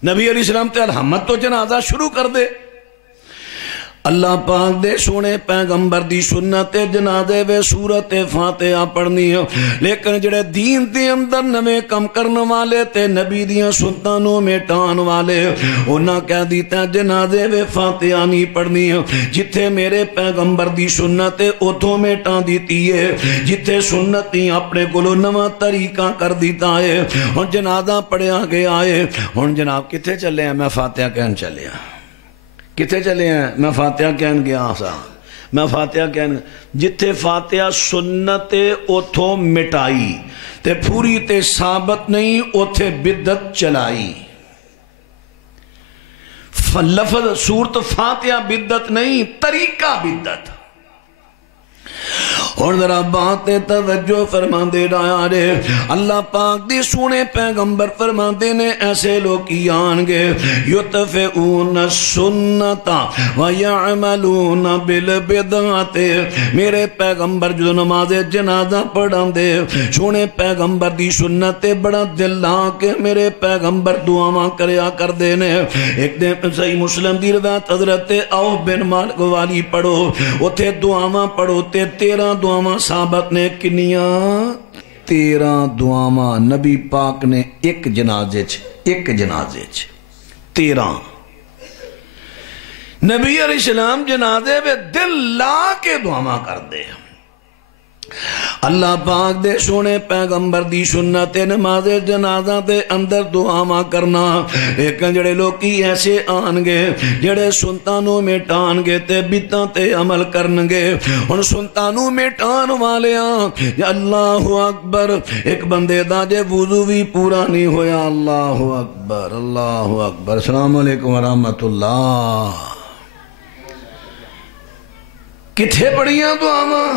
نبی علیہ السلام تے الحمد تو جنازہ شروع کر دے۔ اللہ پاک دے سونے پیغمبر دی سنت جنازے وے سورت فاتحہ پڑھنی ہے، لیکن جڑے دین دے اندر نویں کم کرنے والے تے نبی دیاں سنتانوں میں ٹان والے، انہاں کہہ دیتا جنازے وے فاتحہ نہیں پڑھنی ہے، جتھے میرے پیغمبر دی سنت اتھوں میں ٹان دیتی ہے، جتھے سنتی اپنے کولو نواں طریقہ کر دیتا ہے۔ ہن جنازہ پڑھیا گیا ہے، ہن جناب کتھے چلے ہیں؟ میں فاتحہ کہن چلے ہیں، کتھے چلے ہیں؟ میں فاتحہ کہن گیا سا، میں فاتحہ کہن، جتھے فاتحہ سنت اتھوں مٹائی تے پوری تے ثابت نہیں، اتھے بدعت چلائی۔ لفظ سورت فاتحہ بدعت نہیں، طریقہ بدعت۔ اور ذرا بات توجہ فرما دے رہا رے، اللہ پاک دی سونے پیغمبر فرما دے نے ایسے لوکی آن گے یطفئون السنت ویعملون بالبدعۃ، میرے پیغمبر جو نماز جنازہ پڑھان دے، سونے پیغمبر دی سنت بڑا دل لا کے میرے پیغمبر دعاواں کریا کر دے نے۔ ایک دن صحیح مسلم دی روایت حضرت عوف بن مالک والی پڑھو، اتھے دعاواں پڑھو تے 13 دعاواں صحابت نے کنیاں، 13 دعاواں نبی پاک نے ایک جنازے 13 نبی علیہ السلام جنازے میں دل لا کے دعاواں کر دے۔ اللہ پاک دے سونے پیغمبر دی سنت نماز جنازہ دے اندر دعاواں کرنا. لیکن جڑے لوکی ایسے آن گے جڑے سنتانوں مٹان گے تے بدعتاں تے عمل کرن گے. ہن سنتانوں مٹان والیاں اللہ اکبر ایک بندے دا جے وضو بھی پورا نہیں ہویا. اللہ اکبر اللہ اکبر. السلام علیکم ورحمۃ اللہ. کتھے پڑھیاں دعاواں؟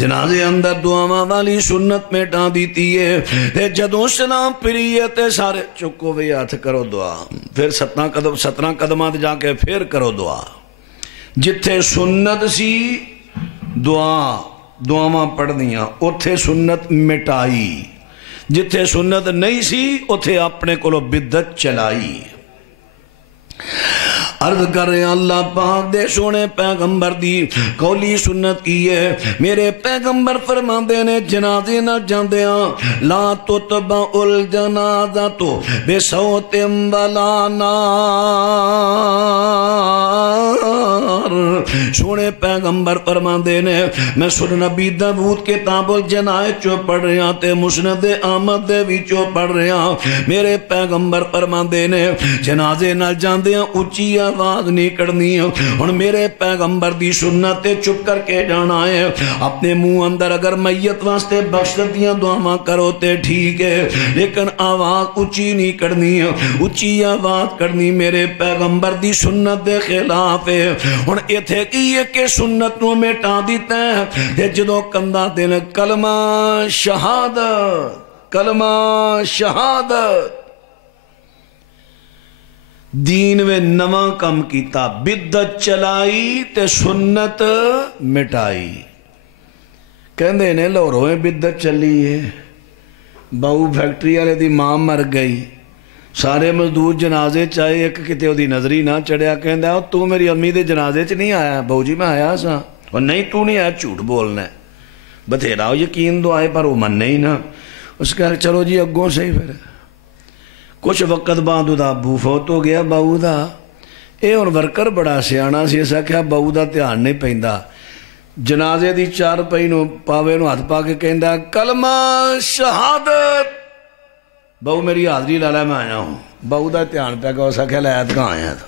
جنازے اندر دعاواں والی سنت مٹا دیتی ہے. تے جدوں سلام پھریے تے سارے چکو بھی ہاتھ کرو دعا. پھر 17 قدمات جا کے پھر کرو دعا. جتھے سنت سی دعاواں پڑھ دیاں اتھے سنت مٹائی. جتھے سنت نہیں سی اتھے اپنے کولو بدعت چلائی. عرض کر رہے ہیں اللہ پاک دے سونے پیغمبر دی قولی سنت کی ہے. میرے پیغمبر فرماندے نے جنازے نہ جاندیاں لا تتبع الجنازۃ بصوت ولا نار. سونے پیغمبر فرماندے نے میں سن نبی داؤد کتاب الجنائز چو پڑھ رہا تے مسند احمد دے وچوں پڑھ رہا. میرے پیغمبر فرماندے نے جنازے نہ جاندیاں اچھی آواز نہیں کرنی. ہن میرے پیغمبر دی سنت تے چپ کر کے جانا ہے. اپنے منہ اندر اگر میت واسطے بخشت دیاں دعاواں کرو تے ٹھیک ہے لیکن آواز اچھی نہیں کرنی. اچھی آواز کرنی میرے پیغمبر دی سنت دے خلاف ہے. ہن ایتھے کی ہے کہ سنت نو مٹا دیتا ہے تے جدوں کنداں دین کلمہ شہادت دین میں نواں کم کیتا بدعت چلائی تے سنت مٹائی. کہندے نے لاہوروں میں بدعت چلی ہے. باؤ فیکٹری والے دی ماں مر گئی. سارے مزدور جنازے چاہے ایک کتے دی نظری نہ چڑھیا. کہندا تو میری امی دے جنازے چ نہیں آیا؟ باؤ جی میں آیا سا. اور نہیں تو نہیں آیا جھوٹ بولنا ہے. بتھیرا یقین تو آئے پر وہ مننے ہی نہ. اس کہا چلو جی اگوں صحیح. پھر کچھ وقت بعد دا ابو فوت ہو گیا باؤ دا. اے ہن ورکر بڑا سیاਣਾ سی. اس آخیا باؤ دا دھیان نہیں پیندا. جنازے دی چار پئی نو پاوے نو ہاتھ پا کے کہندا کلمہ شہادت. باؤ میری حاضری لالا میں آیا ہوں. باؤ دا دھیان پہ گیا. اس آخیا لائت کہاں آیا تھا.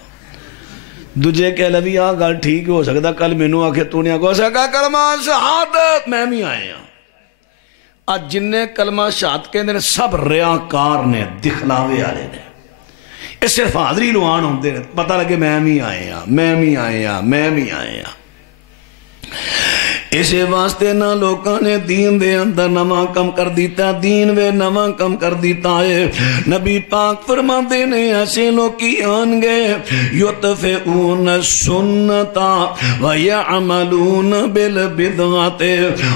دوجے کہہ لوی آ گل ٹھیک ہو سکتا کل مینوں آ کے تو نہیں آگا. اس آخیا کلمہ شہادت میں بھی آئے ہوں. آج جن کلمہ شہادت کہندے نے سب ریاکار نے دکھلاوے والے نے. یہ صرف حاضری لوان ہوندے نے پتہ لگے میں بھی آئے ہاں میں بھی آئے ہاں میں بھی آئے ہاں. اسے واسطے نہ لوکاں نے دین دے اندر نواں کم کر دیتا. دین وے نواں کم کر دیتا ہے. نبی پاک فرماندے نے ایسے لوکی آن گے یطفئون السنتا ویعملون بالبدعات.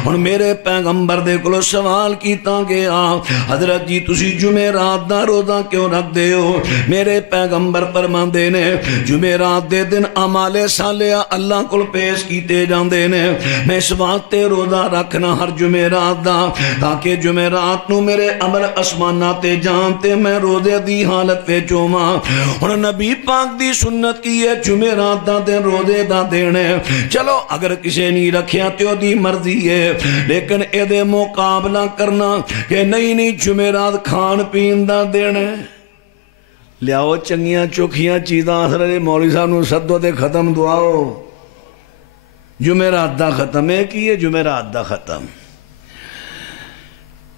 ہن میرے پیغمبر دے کولوں سوال کیتا گیا حضرت جی تسی جمعرات دا روزہ کیوں رکھ دے ہو؟ میرے پیغمبر فرماندے نے جمعرات دے دن اعمال صالحہ اللہ کول پیش کیتے جاندے نے. میں اس واسطے روزہ رکھنا ہر جمعرات دا تاکہ جمعرات نو میرے عمل آسماناں تے جان تے میں روزے دی حالت وچ ہوواں. ہن نبی پاک دی سنت کی ہے جمعرات دا دن روزے دا دن ہے. چلو اگر کسی نہیں رکھیا تے او دی مرضی ہے لیکن اے دے مقابلہ کرنا کہ نہیں جمعرات کھان پین دا دن ہے. لیاؤ چنگیاں چوکھیاں چیزاں اثر مولوی صاحب نو سدو تے ختم دعاؤ. جمعرات دا ختم ہے کی ہے جمعرات دا ختم.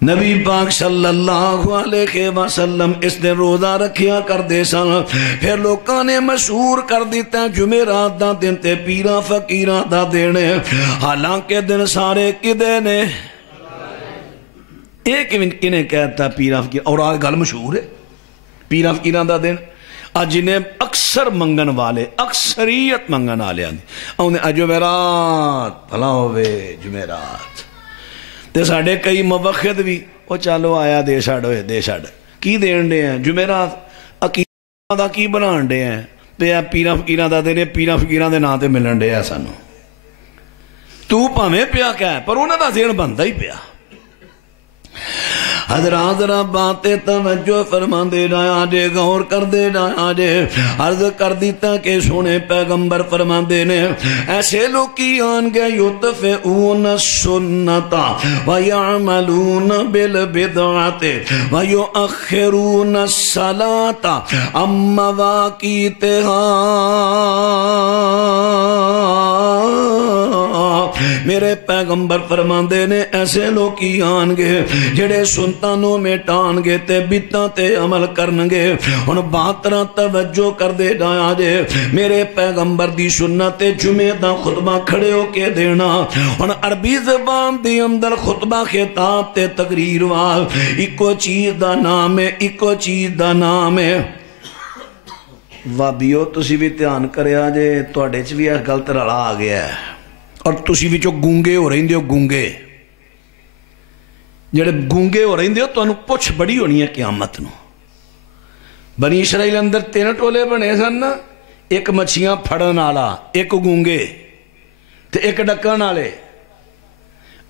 نبی پاک صلی اللہ علیہ وسلم اس دن روزہ رکھیا کر دے سن. پھر لوکاں نے مشہور کر دیتا جمعرات دا دن تے پیراں فقیراں دا دن ہے. حالانکہ دن سارے کدے نے ایک کنے کہتا پیراں فقیر. اور آج گل مشہور ہے پیراں فقیراں دا دن. جنہیں اکثر منگن والے اکثریت منگن والے آدھے جمعرات بھلا ہوئے جمعرات. تے ساڑھے کئی موخد بھی وہ چالو آیا دے ساڑھ ہوئے دے ساڑھ کی دین دے ہیں جمعرات عقیدہ دا کی بنان دے ہیں پہ پیران فقیران دا دے پیران فقیران دے نا تے ملن دے ہیں سانو. تو پاہمیں پیا کیا ہے پر انہاں دا ذہن بندہ ہی پیا. حضرات ذرا باتیں توجہ فرما دے رہا جے، غور کر دے رہا جے۔ عرض کر دیتا کہ سونے پیغمبر فرما دے نے ایسے لوگ کی آن گے یطفئون السنت ویعملون بالبدعت ویؤخرون الصلاة عن مواقیتہا۔ میرے پیغمبر فرماندے نے ایسے لوگ کی آن گے جڑے سنتانوں میں ٹان گے تے بدعتاں تے عمل کرن گے۔ ہن بہتراں توجہ کر دے جایا جے، میرے پیغمبر دی سنت جمعے دا خطبہ کھڑے ہو کے دینا۔ ہن عربی زبان دی اندر خطبہ خطاب تے تقریر وال اکو چیز دا نام ہے، اکو چیز دا نام ہے۔ وابیو تسی بھی دھیان کریا جے، تواڈے چ بھی یہ غلط رلا آ گیا ہے اور تسی وچوں گونگے ہو رہندے ہو، گونگے جڑے گونگے ہو رہندے ہو تانوں پوچھ بڑی ہونی ہے قیامت نو۔ بنی اسرائیل اندر 3 ٹولے بنے سن نا، ایک مچھیاں پھڑن والا، ایک گونگے تے ایک ڈکن والے۔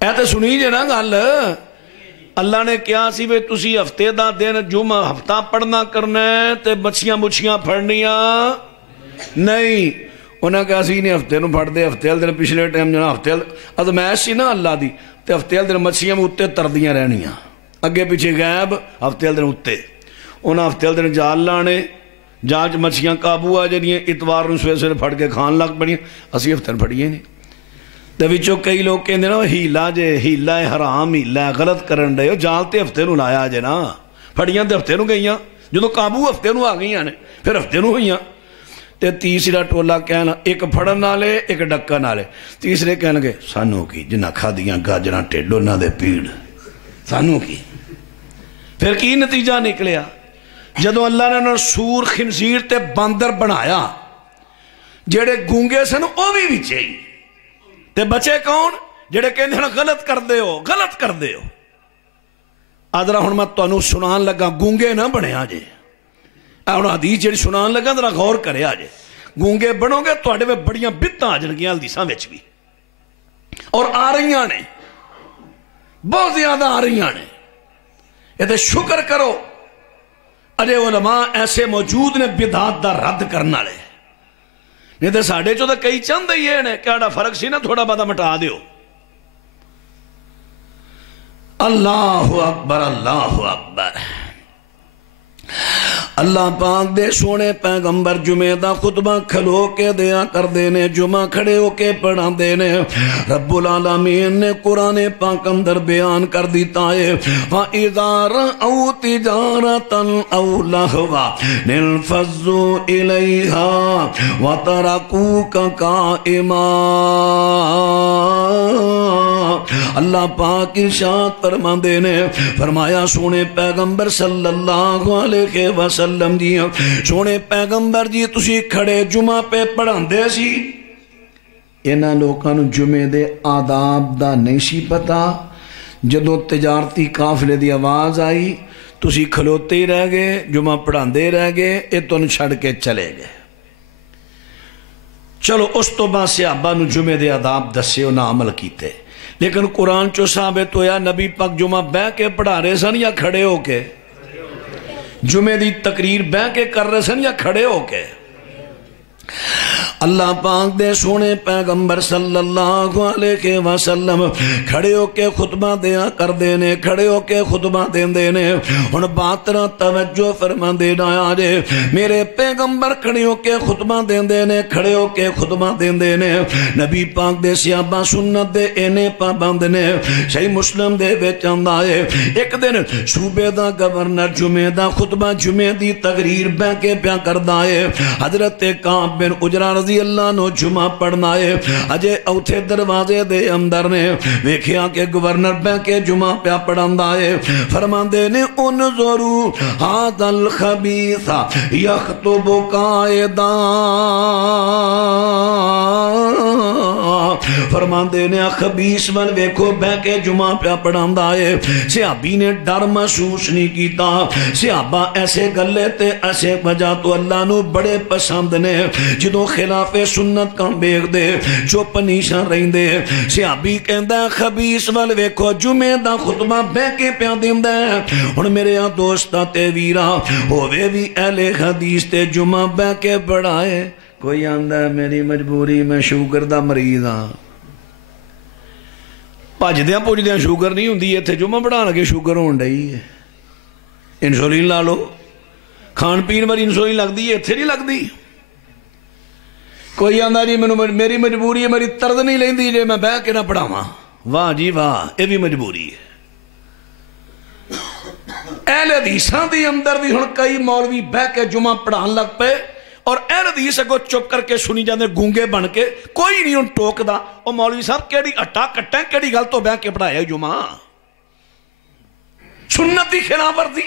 اے تے سنی جے نا گل، اللہ نے کیا سی وے تسی ہفتے دا دن جمعہ ہفتہ پڑھنا کرنا ہے تے مچھیاں پھڑنیاں نہیں۔ انہاں کہا سی نہیں ہفتے نو پھڑ دے، ہفتے والے دن پچھلے ٹائم جنا ہفتے ازمائش سی نا اللہ دی، تے ہفتے والے دن مچھیاں میں اتے تردیاں رہنیاں، اگے پیچھے غائب، ہفتے والے دن اتے۔ انہاں ہفتے والے دن جال لانے، جال چ مچھیاں قابو آ جانیاں، اتوار نو سویرے سویرے پھڑ کے کھان لگ پڑیاں، اسی ہفتے پھڑیے نہیں۔ تے وچوں کئی لوگ کہندے نا ہیلا جے، ہیلا ہے حرام، ہیلا ہے غلط کرن دے، جال تے ہفتے نو لایا جے نا، پھڑیاں تے ہفتے نو گئیاں، جدوں قابو ہفتے نو آ گئیاں نے پھر ہفتے نو ہوئیاں۔ تے تیسرا ٹولا کہنا ایک پھڑن والے ایک ڈکن والے، تیسرے کہن گے سانوں کی جنہ کھادیاں گاجراں ٹھڈ انہاں دے پیڑ، سانوں کی۔ پھر کی نتیجہ نکلیا؟ جدوں اللہ نے انہاں سور خنزیر تے باندر بنایا، جڑے گونگے سن او بھی وچے ہی، تے بچے کون؟ جڑے کہندے ہیں غلط کر دے ہو، غلط کر دے ہو۔ آدھرا ہن میں تانوں سنان لگا، گونگے نہ بنیا جے، ہن حدیث جڑی سنان لگا ذرا غور کریا جے، گونگے بنو گے تواڈے وچ بڑیاں بدعتاں آ جان گیاں حدیثاں وچ بھی، اور آ رہیاں نے، بہت زیادہ آ رہیاں نے۔ یہ تے شکر کرو اجے علماء ایسے موجود نے بدعت دا رد کرن والے، نہیں تے ساڈے چوں تے کئی چاہندے ہی نے کہ آڑا فرق سی نا تھوڑا بہت مٹا دیو۔ اللہ اکبر، اللہ اکبر۔ اللہ پاک دے سونے پیغمبر جمعہ دا خطبہ کھلو کے دیا کر دینے، جمعہ کھڑے ہو کے پڑھا دینے۔ رب العالمین نے قرآن پاک اندر بیان کر دیتا ہے وَإِذَا رَأَوْا تِجَارَةً أَوْ لَهْوًا انفضوا إِلَيْهَا وَتَرَكُوكَ قَائِمًا۔ اللہ پاک ارشاد فرما دینے، فرمایا سونے پیغمبر صلی اللہ علیہ وسلم جی، سونے پیغمبر جی تسی کھڑے جمعہ پہ پڑھان دے سی، انہاں لوکاں نوں جمعے دے آداب دا نہیں سی پتا۔ جدوں تجارتی قافلے دی آواز آئی تسی کھلوتے ہی رہ گئے، جمعہ پڑھان دے رہ گئے، اے تن چھڑ کے چلے گئے۔ چلو اس تو بعد صحابہ نوں جمعے دے آداب دسے انہاں عمل کیتے، لیکن قرآن چو ثابت ہویا نبی پاک جمعہ بہ کے پڑھا رہے سن یا کھڑے ہو کے؟ جمعے دی تقریر بہ کے کر رہے سن یا کھڑے ہو کے؟ اللہ پاک دے سونے پیغمبر صلی اللہ علیہ وسلم کھڑے ہو کے خطبہ دیا کر دینے، کھڑے ہو کے خطبہ دین دینے۔ ان باترہ توجہ فرما دینا آجے، میرے پیغمبر کھڑے ہو کے خطبہ دین دینے، کھڑے ہو کے خطبہ دین دینے۔ نبی پاک دے صحابہ سنت دے اینے پابند نے، صحیح مسلم دے بیچان دائے۔ ایک دن صوبے دا گورنر جمعہ دا خطبہ جمعہ دی تقریر بہ کے پیا کر دائے، حضرت کعب بن اجرہ رضی اللہ نو جمعہ پڑھنا ہے۔ اجے اوتھے دروازے دے اندر نے ویکھیا کہ گورنر بہ کے جمعہ پیا پڑھندا ہے، فرماندے نے انظروا ھذا الخبیث یخطب قائدا فرماندے نے خبیث ول ویکھو بہ کے جمعہ پیا پڑھاندا ہے صحابی نے ڈر محسوس نہیں کیتا صحابہ ایسے گلے تے ایسے وجہ تو اللہ نو بڑے پسند نے جدوں خلاف سنت کام بیگ دے چپ نیشاں رہندے صحابی کہندا خبیث ول ویکھو جمعے دا خطبہ بہ کے پیا دیندا ہن میرے دوستاں تے ویراں ہووے وی اہل حدیث تے جمعہ بہ کے پڑھائے کوئی آندا ہے میری مجبوری میں شوگر دا مریض ہاں بھجدیاں پجدیاں شوگر نہیں ہوندی ایتھے جمعہ پڑھا لگے شوگر ہون ڈئی ہے انسولین لا لو کھان پین والی انسولین لگدی ہے ایتھے نہیں لگدی کوئی آندا جی میری مجبوری ہے میری طرد نہیں لیندی جے میں بہ کے نہ پڑھاواں واہ جی واہ یہ بھی مجبوری ہے اہل حدیثاں دی اندر بھی ہن کئی مولوی بہ کے جمعہ پڑھان لگ پے اور اہل حدیث اگوں چپ کر کے سنی جاندے گونگے بن کے کوئی نہیں ان ٹوکدا او مولوی صاحب کیڑی اٹا کٹا کیڑی گل تو بہ کے پڑھایا جمعہ سنت دی خلاف ورزی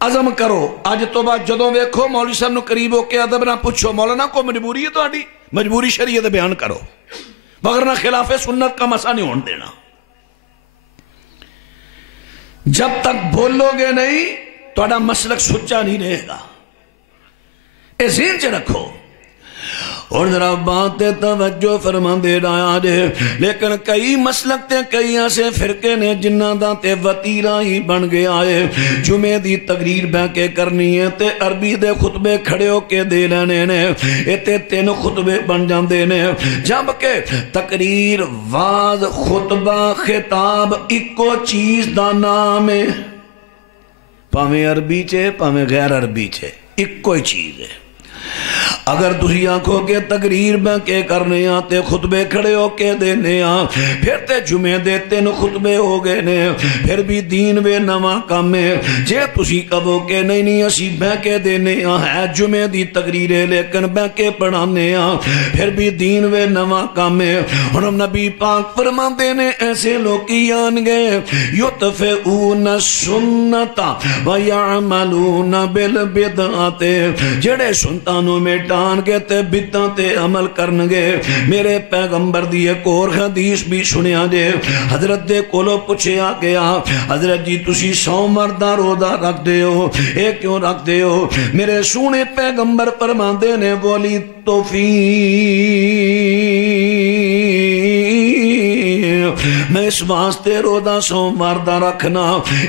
عزم کرو اج تو بعد جدوں ویکھو مولوی صاحب نو قریب ہو کے ادب نہ پوچھو مولانا کو مجبوری ہے تہاڈی مجبوری شریعت بیان کرو وگرنہ خلاف سنت کا مسئلہ نہیں ہون دینا جب تک بولو گے نہیں تہاڈا مسلک سچا نہیں رہے گا اے ذہن چ رکھو اور ذرا بات توجہ فرما دے رہا جے لیکن کئی مسلک تے کئی ایسے فرقے نے جنہ دا تے وتیرا ہی بن گیا ہے جمعے دی تقریر بہ کے کرنی ہے تے عربی دے خطبے کھڑے ہو کے دے لینے نے اتے 3 خطبے بن جاندے نے جبکہ تقریر واز خطبہ خطاب ایکو چیز دا نام ہے پاویں عربی چے پاویں غیر عربی چے ایکو ہی چیز ہے اگر تسی آنکھوں کے تقریر بہ کے کرنے آتے خطبے کھڑے ہو کے دینے آ پھر تے جمعے دے 3 خطبے ہو گئے نے پھر بھی دین وے نواں کام ہے جے تسی کہو کہ نہیں اسی بہ کے دینے آ ہے جمعے دی تقریر لیکن بہ کے پڑھانے آ پھر بھی دین وے نواں کام ہے ہن نبی پاک فرماندے نے ایسے لوکی آن گئے یطفئون السنت ویعملون بالبدعات جڑے سنتاں نو میٹان کے تے بدعتاں تے عمل کرنگے میرے پیغمبر دی ایک اور حدیث بھی سنیا جے حضرت دے کولو پوچھیا گیا حضرت جی تسی 100 مردہ روزہ رکھ دے ہو اے کیوں رکھ دے ہو میرے سونے پیغمبر فرماندے نے بولی میں اس واسطے روزہ 100 مردہ رکھنا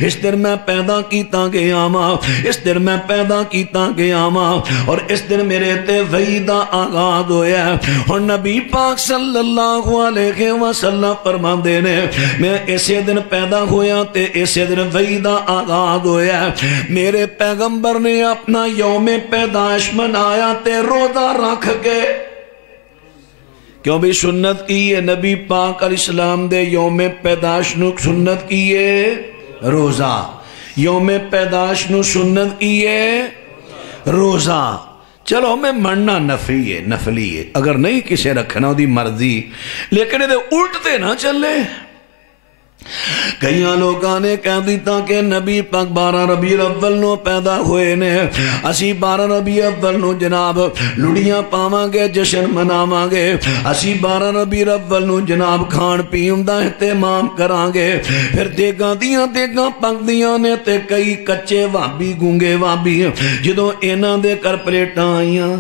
اس دن میں پیدا کیتا گیا ماں اس دن میں پیدا کیتا گیا ماں اور اس دن میرے تے وحی دا آغاز ہویا ہے اور نبی پاک صلی اللہ علیہ وسلم فرماندے نے میں اسے دن پیدا ہویا تے اسے دن وحی دا آغاز ہویا ہے میرے پیغمبر نے اپنا یوم پیدائش منایا تے روزہ رکھ کے کیوں بھی سنت کی ہے نبی پاک علیہ السلام دے یوم پیدائش نو سنت کی ہے روزہ یوم پیدائش نو سنت کی ہے روزہ چلو میں مننا نفلی ہے اگر نہیں کسے رکھنا دی مرضی لیکن یہ الٹتے نہ چلے کئیاں لوگاں نے کہہ دیتا کہ نبی پاک 12 ربیع الاول نو پیدا ہوئے نے اسی 12 ربیع الاول نو جناب لڑیاں پاواں گے جشن مناواں گے اسی 12 ربیع الاول نو جناب کھان پین دا اہتمام کران گے پھر دیگاں پک دیاں نے تے کئی کچے وابی گونگے وابی جدوں انہاں دے کر پلیٹاں آئیاں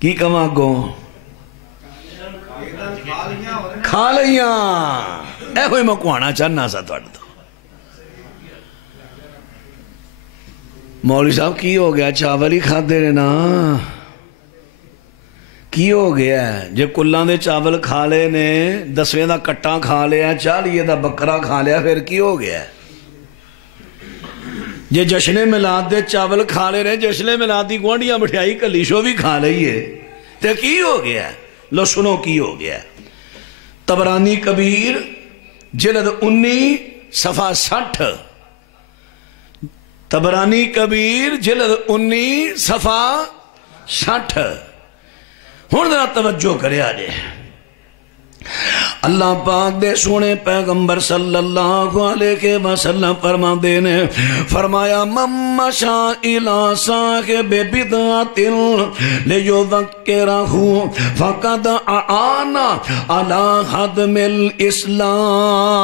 کی کہاں گو کھا لیاں اے ہوئی مکوانا چاہنا سا تو مولوی صاحب کی ہو گیا چاول ہی کھا دے رہے نا کی ہو گیا جے کلان دے چاول کھا لے نے 10ویں دا کٹا کھا لیا 40 دا بکرا کھا لیا پھر کی ہو گیا جے جشن میلاد دے چاول کھا لے رہے جشن میلاد دی گوانڈیاں مٹھائی کلیشو بھی کھا لئیے تے کی ہو گیا لو سنو کی ہو گیا طبرانی کبیر جلد 19 صفحہ 60 طبرانی کبیر جلد 19 صفحہ 60 ہون ذرا توجہ کرے آجے اللہ پاک دے سونے پیغمبر صلی اللہ علیہ وسلم فرما دینے فرمایا ممشا الى صاحب بدعت لیذکرہ فقد اعانا علی حدم الاسلام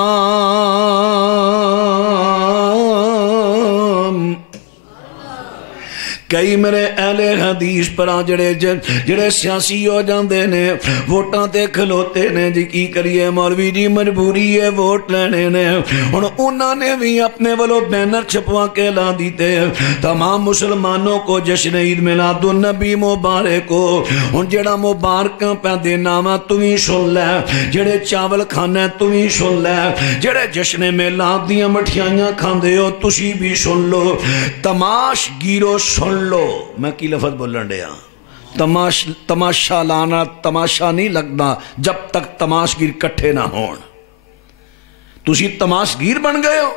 کئی میرے اہل حدیث پر جڑے سیاسی ہو جاندے نے ووٹاں تے کھلوتے نے جی کی کریے مولوی جی مجبوری ہے ووٹ لینے نے ہن انہاں نے بھی اپنے والوں بینر چھپوا کے لا دیتے تمام مسلمانوں کو جشن عید میلاد النبی مبارک کو ہن جڑا مبارکاں پہ دینا وا تو ہی سن لے جڑے چاول کھانا تو ہی سن لے جڑے جشن میلاد دیاں مٹھیاں کھاندے ہو تسی بھی سن لو تماش گیرو سن لو میں کی لفظ بولن دیا تماشا لانا تماشا نہیں لگتا جب تک تماشگیر کٹھے نہ ہون تسی تماشگیر بن گئے ہو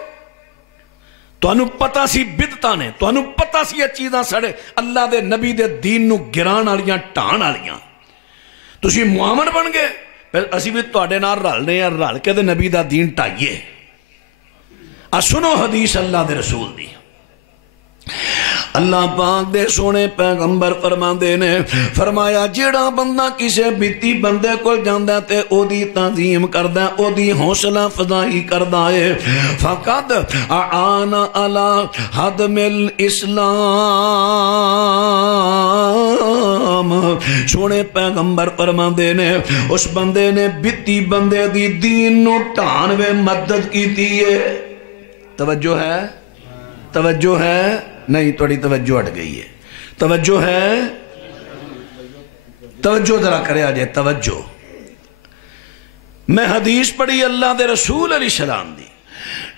تو انو پتا سی بدتاں نے تو انو پتا سی یہ چیزاں سڑے اللہ دے نبی دے دین نو گران آلیاں ٹان آلیاں تسی معامر بن گئے پھر اسی بھی توڑے نار رالنے یا رال کے دے نبی دا دین ٹائیے سنو حدیث اللہ دے رسول دی اللہ پاک دے سونے پیغمبر فرما دینے فرمایا جیڑا بندہ کسے بیتی بندے کو جاندہ تے او دی تعظیم کردہ او دی حوصلہ فضائی کردہ ہے فقد اعانا علی حدم الاسلام سونے پیغمبر فرما دینے اس بندے نے بیتی بندے دی دین نو ٹانوے مدد کی دیئے توجہ ہے توجہ ہے نہیں توڑی توجہ اٹھ گئی ہے توجہ ہے توجہ ذرا کرے آجے توجہ میں حدیث پڑھی اللہ دے رسول علیہ السلام دی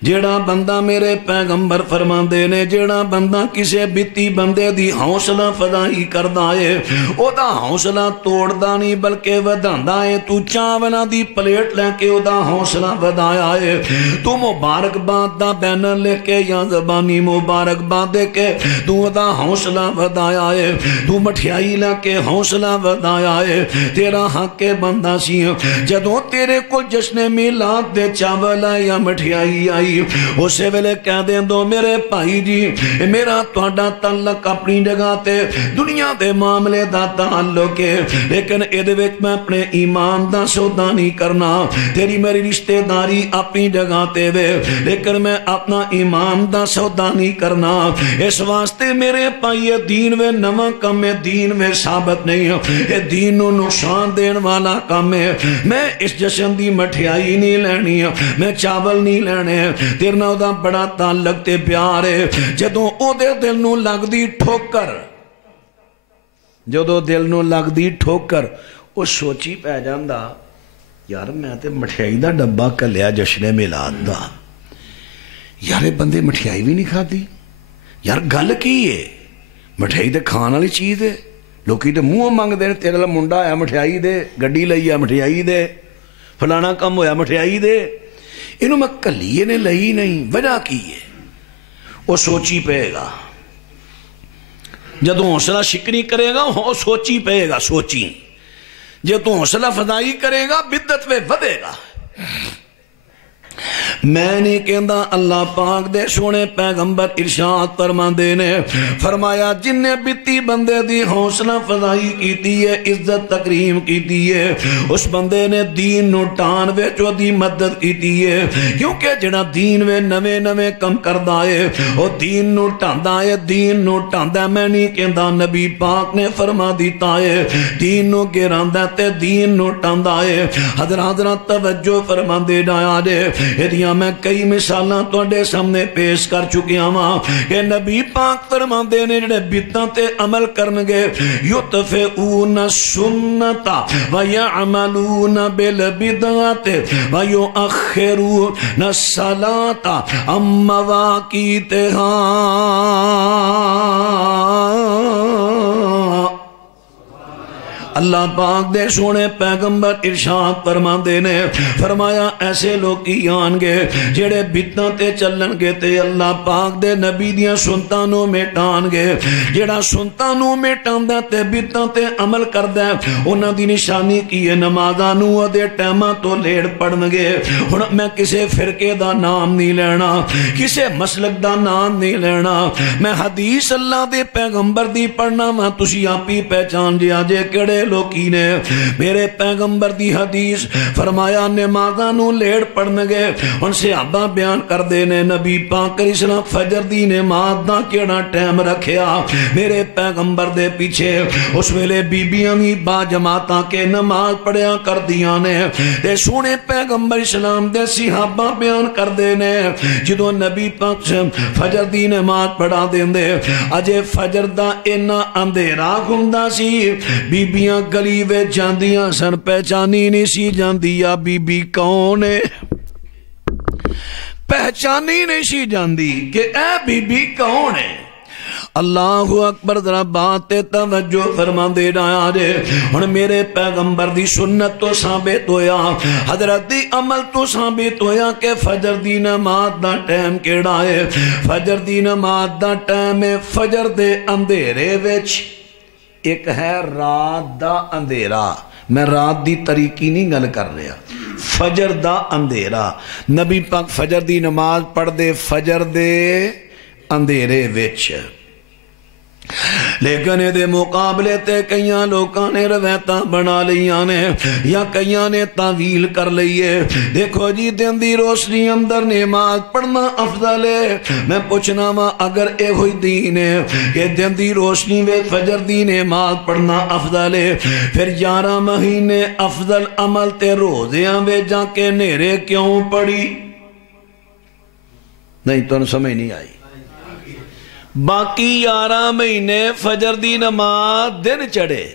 جیڑا بندہ میرے پیغمبر فرما دینے جیڑا بندہ کسے بیتی بندے دی حوصلہ فضائی کردہ ہے او دا حوصلہ توڑ دا نہیں بلکہ وداندہ ہے تو چاونا دی پلیٹ لے کے او دا حوصلہ ودایا ہے تو مبارک بات دا بینر لے کے یا زبانی مبارک بات دے کے تو دا حوصلہ ودایا ہے تو مٹھیائی لے کے حوصلہ ودایا ہے تیرا حق کے بندہ سی جدوں تیرے کو جشن میلاد دے چاولا یا مٹھیائی آئی اسے ویلے کہہ دیں دو میرے بھائی جی میرا توڑا تعلق اپنی جگہ تے دنیا دے معاملے دا تعلق ہے لیکن ایدے ویک میں اپنے ایمان دا سودا نہیں کرنا تیری میری رشتہ داری اپنی جگہ تے وے لیکن میں اپنا ایمان دا سودا نہیں کرنا اس واسطے میرے بھائی دین وے نواں کم ہے دین وے ثابت نہیں ہے دین نو نقصان دین والا کم ہے میں اس جشن دی مٹھیائی نہیں لینی میں چاول نہیں لینے تیرنا او دا بڑا تعلق تے پیار ہے جدوں او دے دل نو لگ دی ٹھوکر جدوں دل نو لگ دی ٹھوکر او سوچی پہ جاندہ یار میں تے مٹھیائی دا ڈبا کلیا جشن میلاد دا یار بندے مٹھیائی بھی نہیں کھا دی یار گل کی ہے مٹھیائی دے کھانا لی چیز ہے لوکی تے منہ مانگ دے تیرے لئے منڈا ہے مٹھیائی دے گڈی لئی ہے مٹھیائی دے فلانا کم ہویا مٹھیائی دے انہوں میں کلیے نے لئی نہیں وجہ کی ہے وہ سوچی پہے گا جدو حوصلہ شکنی کرے گا وہ سوچی پہے گا سوچی جدو حوصلہ فضائی کرے گا بدت پہ ودے گا میں نے کہندہ اللہ پاک دے سونے پیغمبر ارشاد فرما دینے فرمایا جن نے بیتی بندے دی حوصلہ فضائی کی دیئے عزت تکریم کی دیئے اس بندے نے دین نو ٹان وے جو دی مدد کی دیئے کیونکہ جڑا دین وے نوے نوے کم کردہ ہے وہ دین نو ٹاندہ ہے دین نو ٹاندہ میں نہیں کہندہ نبی پاک نے فرما دیتا ہے دین نو گراندہ تے دین نو ٹاندہ ہے حضرات توجہ فرما دے جایا دے ایدیاں میں کئی مثالاں توڑے سامنے پیش کر چکیاں ماں کہ نبی پاک فرما دینے جڑے بیتاں تے عمل کرنگے یطفئون سنتا ویعملون بالبدعات ویؤخرون الصلاة عن مواقیتہا اللہ پاک دے سونے پیغمبر ارشاد فرماندے نے فرمایا ایسے لوکی آن گے جڑے بدعتاں تے چلن گے تے اللہ پاک دے نبی دیاں سنتاں نو مٹان گے جڑا سنتاں نو مٹاندا تے بدعتاں تے عمل کردا ہے انہاں دی نشانی کی ہے نمازاں نو دے ٹائماں تو لیٹ پڑھن گے ہن میں کسے فرقے دا نام نہیں لینا کسے مسلک دا نام نہیں لینا میں حدیث اللہ دے پیغمبر دی پڑھنا وا تسی آپ ہی پہچان جیا جے کڑے لوکی نے میرے پیغمبر دی حدیث فرمایا نمازاں نو لیٹ پڑھن گے ہن صحابہ بیان کردے نے نبی پاک علیہ السلام فجر دی نماز دا کیڑا ٹائم رکھیا میرے پیغمبر دے پیچھے اس ویلے بیبیاں بھی با جماعتاں کے نماز پڑھیا کردیاں نے تے سونے پیغمبر اسلام دے صحابہ بیان کردے نے جدوں نبی پاک فجر دی نماز پڑھا دیندے اجے فجر دا اینا اندھیرا ہوندا سی بیبیاں گلی وچ جاندیاں سن پہچانی نہیں سی جاندی آ بی بی کون ہے پہچانی نہیں سی جاندی کہ اے بی بی کون ہے اللہ اکبر ذرا بات توجہ فرما دے رہا جے ہن میرے پیغمبر دی سنت تو ثابت ہویا حضرت دی عمل تو ثابت ہویا کہ فجر دی نماز دا ٹائم کیڑا ہے فجر دی نماز دا ٹائم ہے فجر دے اندھیرے وچ ایک ہے رات دا اندھیرا میں رات دی طریقی نہیں گل کر رہا فجر دا اندھیرا نبی پاک فجر دی نماز پڑھ دے فجر دے اندھیرے وچ لیکن دے مقابلے تے کئیاں لوکاں نے روایتاں بنا لیاں نے یا کئیاں نے تعویل کر لئیے دیکھو جی دن دی روشنی اندر نماز پڑھنا افضل ہے میں پوچھنا وا اگر اے ہوئی دین ہے کہ دن دی روشنی میں فجر دی نماز پڑھنا افضل ہے پھر 11 مہینے افضل عمل تے روزیاں وے جا کے نیرے کیوں پڑی نہیں تو سمجھ نہیں آئی باقی 11 مہینے فجر دی نماز دن چڑھے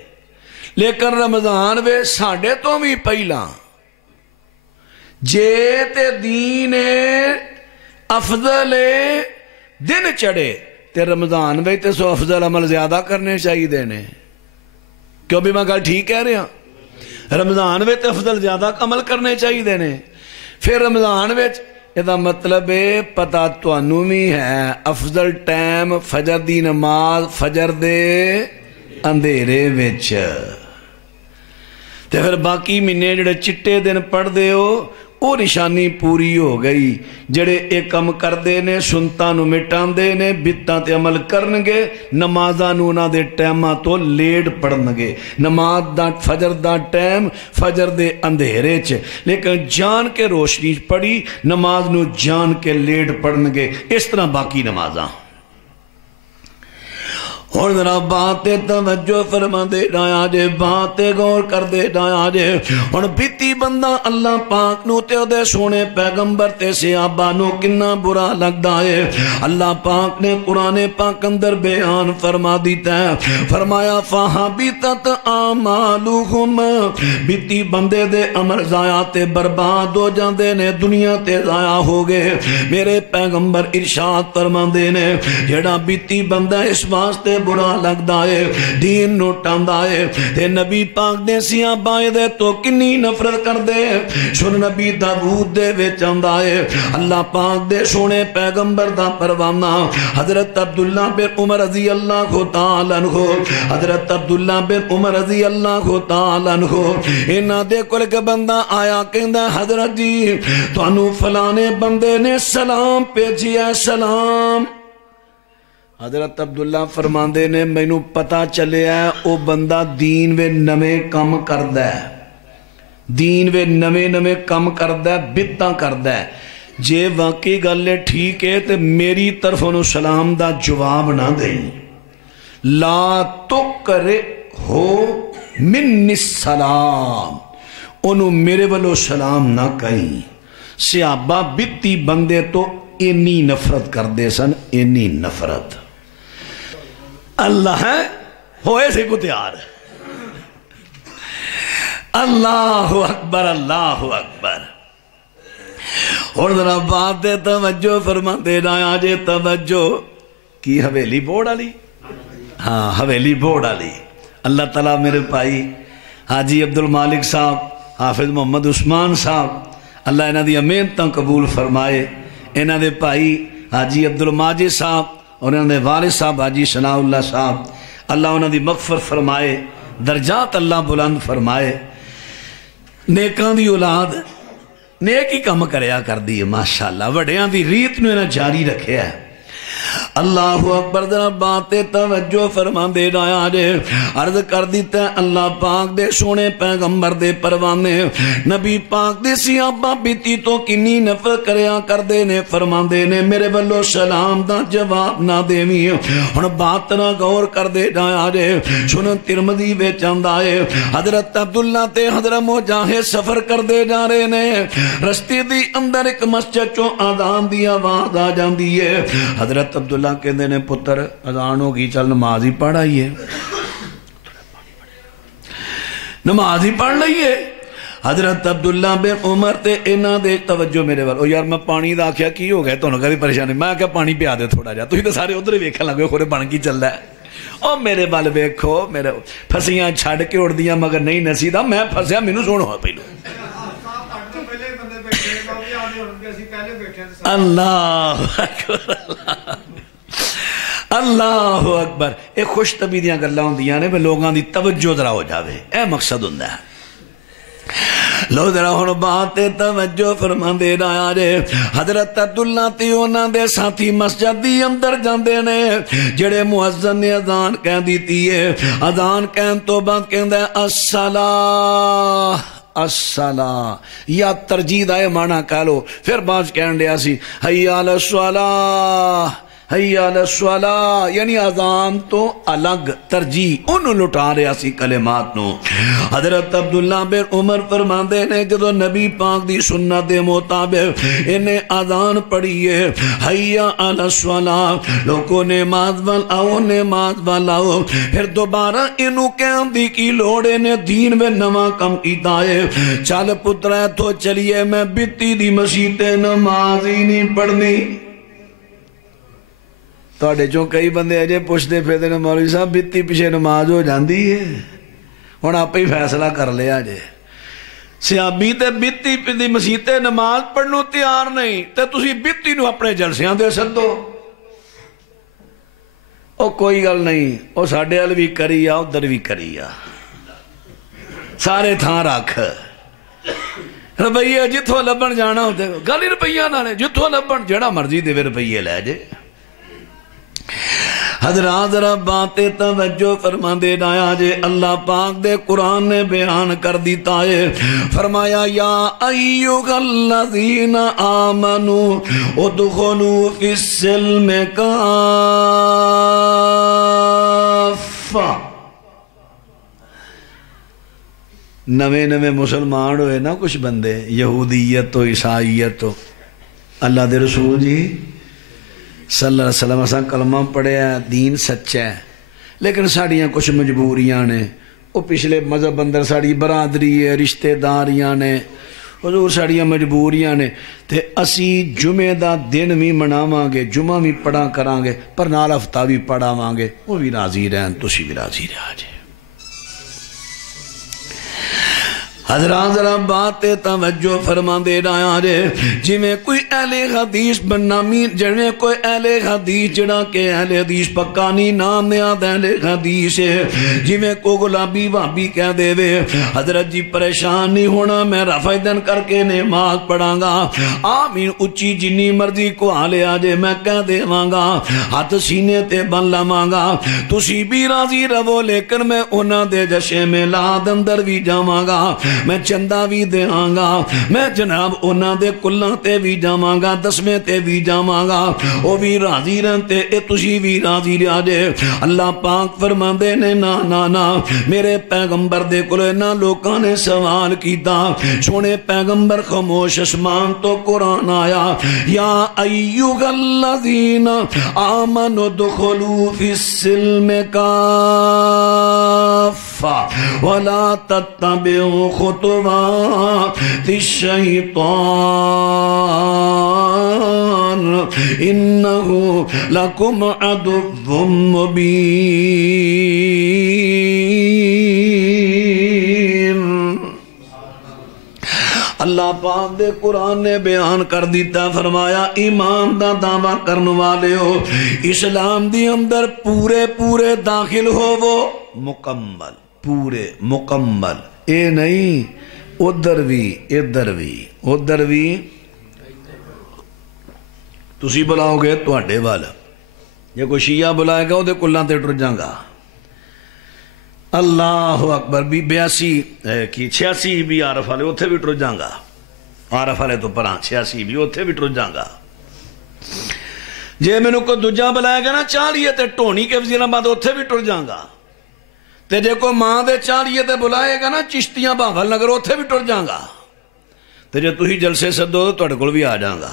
لیکن رمضان وے ساڑھے تو بھی پہلا جے تے دین افضل دن چڑھے تے رمضان وے تے سو افضل عمل زیادہ کرنے چاہیے دینے کیوں بھی میں گل ٹھیک کہہ رہا رمضان وے تے افضل زیادہ عمل کرنے چاہیے دینے پھر رمضان وے یہ مطلب پتا تانوں بھی ہے افضل ٹائم فجر دی نماز فجر دے اندھیرے وچ تے پھر باقی مہینے جڑے چٹے دن پڑھ دے ہو وہ نشانی پوری ہو گئی جڑے ایک کم کر دے نے سنتاں نو مٹان دے نے بدعتاں تے عمل کرن گے نمازاں نو انہاں دے ٹائماں تو لیٹ پڑھن گے نماز دا فجر دا ٹائم فجر دے اندھیرے چ لیکن جان کے روشنی پڑھی نماز نو جان کے لیٹ پڑھن گے اس طرح باقی نمازاں اور ذرا بات توجہ فرما دے ڈایا جے بات غور کر دے ڈایا جے اور بیتی بندہ اللہ پاک نو تے دے سونے پیغمبر تے صحابہ نو کنا برا لگدا ہے اللہ پاک نے قرآن پاک اندر بیان فرما دیتا ہے فرمایا فَحَبِطَتْ أَعْمَالُهُمْ بیتی بندے دے عمل ضائع تے برباد ہو جاندے نے دنیا تے ضائع ہو گئے میرے پیغمبر ارشاد فرما دے نے جڑا بیتی بندہ اس واسطے برا لگدا ہے دین نو ٹاندا ہے تے نبی پاک نے صحابہ دے تو کنی نفرت کر دے سن نبی داؤد دے وچ آندا ہے اللہ پاک دے سونے پیغمبر دا پروانہ حضرت عبداللہ بن عمر رضی اللہ تعالی عنہ حضرت عبداللہ بن عمر رضی اللہ تعالی عنہ انہاں دے کول کہ بندہ آیا کہندا حضرت جی تانوں فلانے بندے نے سلام بھیجیا سلام حضرت عبداللہ فرماندے نے مینوں پتا چلے ہے او بندہ دین وے نویں کم کردہ ہے دین وے نویں کم کردہ ہے بدعتاں کردہ ہے جے واقعی گلے ٹھیک ہے تے میری طرف انہوں سلام دا جواب نہ دیں لا تقرئ ہو من السلام انہوں میرے والو سلام نہ کہیں صحابہ بیتی بندے تو اینی نفرت کر دے سن اینی نفرت اللہ ہے ہوئے سے کو تیار اللہ اکبر اللہ اکبر اور ذرا بات دے توجہ فرما دے رہا جے توجہ کی حویلی بورڈ علی ہاں حویلی بورڈ علی اللہ تعالیٰ میرے بھائی حاجی عبد المالک صاحب، حافظ محمد عثمان صاحب، اللہ انہاں دی محنتاں قبول فرمائے. انہاں دے بھائی حاجی عبد الماجد صاحب اور انہاں دے والد صاحب حاجی ثناء اللہ صاحب، اللہ انہاں دی مغفرت فرمائے، درجات اللہ بلند فرمائے. نیکاں دی اولاد نیک ہی کم کریا کر دی ہے ماشاءاللہ. وڈیاں دی ریت نو انہاں جاری رکھیا ہے. اللہ اکبر. ذرا باتیں توجہ فرما دے رہا جے. عرض کر دیتا ہے اللہ پاک دے سونے پیغمبر دے پروانے نبی پاک دے صحابہ بیتی تو کنی نفرت کریا کر دے نے. فرما دے نے میرے بلو سلام دا جواب نہ دیوی. ہن بات نہ غور کر دے رہا جے. سنن ترمذی وچ آندا ہے حضرت عبداللہ تے حضرت مجاہد سفر کر دے جا رہے نے. رستے دی اندر ایک مسجد چوں اذان دی آواز آ جاندی ہے. حضرت عبداللہ کہندے نے پتر اذان ہو گئی چل نماز ہی پڑھ آئیے، نماز ہی پڑھ لئیے. حضرت عبداللہ بن عمر تے انہاں دے توجہ میرے وال. او یار میں پانی دا آکھیا کی ہو گیا تانوں کدی پریشانی؟ میں کہا پانی پیا دے تھوڑا جا. تسی تے سارے ادھر ویکھن لگے خورے بن کی چلدا ہے. او میرے وال ویکھو میرے پھسیاں چھڈ کے اڑدیاں مگر نہیں نسیدا. میں پھسیا مینوں سنو پہلو. اللہ اکبر اللہ اکبر. ایک خوش طبی دیاں گلاں ہوندیاں نے لوگاں دی توجہ ذرا ہو جاوے، اے مقصد ہوندا ہے. لو ذرا ہن بات توجہ فرما دے رہا جے. حضرت عبداللہ تے انہاں دے ساتھی مسجد دی اندر جاندے نے. جڑے مؤذن نے اذان کہہ دیتی ہے، اذان کہن تو بعد کہندا ہے الصلاۃ الصلاۃ، یا ترجیح دا معنی کہہ لو. پھر بعض کہن دیا سی حی علی الصلاۃ حی علی الصلاۃ، یعنی اذان تو الگ ترجیح انہوں لٹا رہا سی کلمات نو. حضرت عبداللہ بن عمر فرماندے نے جدو نبی پاک دی سنت دے مطابق انہیں اذان پڑھی ہے حی علی الصلاۃ، لوگوں نے نماز وال آؤ نماز وال آؤ. پھر دوبارہ انہوں کہن دی کی لوڑے نے دین میں نواں کم کیتا ہے. چل پترہ تو چلیے میں بیتی دی مسجد نماز ہی نہیں پڑھنی. توڑے چوں کئی بندے اجے پوچھتے پھر نے مولوی صاحب بیتی پیچھے نماز ہو جاندی ہے. ہن آپ ہی فیصلہ کر لیا جے. سیابی تے بیتی دی مسجد نماز پڑھنو تیار نہیں تے تسی بیتی نو اپنے جلسیاں دے سدو. او کوئی گل نہیں، او ساڈے ال بھی کری آ ادھر بھی کری آ، سارے تھاں رکھ. روپیے جتھوں لبن جانا ہوتے گل ہی روپیہ نہ لے، جتھوں لبن جڑا مرضی دے روپیے لے جے. حضرات ذرا باتیں توجہ فرما دے رہا جے. اللہ پاک دے قرآن نے بیان کر دیتا ہے. فرمایا یا ایھا الذین آمنوا ادخلوا فی السلم کافہ. نوے نوے مسلمان ہوئے نا کچھ بندے، یہودیت تو عیسائیت تو. اللہ دے رسول جی صلی اللہ علیہ وسلم اساں کلمہ پڑھیا ہے، دین سچا ہے، لیکن ساڑیاں کچھ مجبوریاں نے. وہ پچھلے مذہب اندر ساڑی برادری ہے، رشتہ داریاں نے، حضور ساڑیاں مجبوریاں نے. تے اسی جمعہ دا دن بھی مناواں گے، جمعہ بھی پڑھا کراں گے، پر نال ہفتہ بھی پڑھاواں گے. وہ بھی راضی رہن، تسی بھی راضی رہا جے. حضرات ذرا بات توجہ فرما دے رہا جے. جی میں کوئی اہل حدیث بنامی جڑے کوئی اہل حدیث جڑا کہ اہل حدیث پکا نہیں نام نیاد اہل حدیث ہے. جی میں کو گلابی وابی کہہ دے وے حضرت جی پریشان نہیں ہونا، میں رفع دن کر کے نماز پڑھاں گا، آمین اچھی جنی مرضی کو آلے آجے میں کہہ دے مانگا، ہاتھ سینے تے بن لماں گا. تسی بھی راضی رہو لیکن میں انہاں دے جشے میں لاد اندر بھی جاواں گا، میں چندہ بھی دے آنگا، میں جناب انہاں دے کلہ تے بھی جاواں گا، دسمیں تے بھی جاواں گا. او بھی راضی رہتے اے تسی بھی راضی رہا جے. اللہ پاک فرما دے نے نا نا نا میرے پیغمبر دے کلے نا لوکاں نے سوال کیتا. سونے پیغمبر خاموش، اسمان تو قرآن آیا یا ایھا الذین آمنوا ادخلوا فی السلم کافہ ولا تتبعوا خطوات الشیطان انہ لکم عدو مبین. اللہ پاک دے قرآن نے بیان کر دیتا فرمایا ایمان دا دعویٰ کرن والے ہو اسلام دی اندر پورے پورے داخل ہو وہ مکمل پورے مکمل اے نہیں ادھر بھی ادھر بھی ادھر بھی تسی بلاؤ گے تواڈے والا جے کوئی شیعہ بلائے گا وہ دے کلاں تے ٹر جاں گا اللہ اکبر بھی 86 بھی عارف والے اتھے بھی ٹر جاں گا عارف والے تو پران 86 بھی اتھے بھی ٹر جاں گا جے میں نے کوئی دوجہ بلائے گا نا چالیے تے ٹونی کے وزیر آباد اتھے بھی ٹر جاں گا تے جے کوئی ماں دے چالیے تے بلائے گا نا چشتیاں بھاول نگر اتھے بھی ٹر جاں گا تے جے تو ہی جلسے سدو تو تواڈے کول بھی آ جاں گا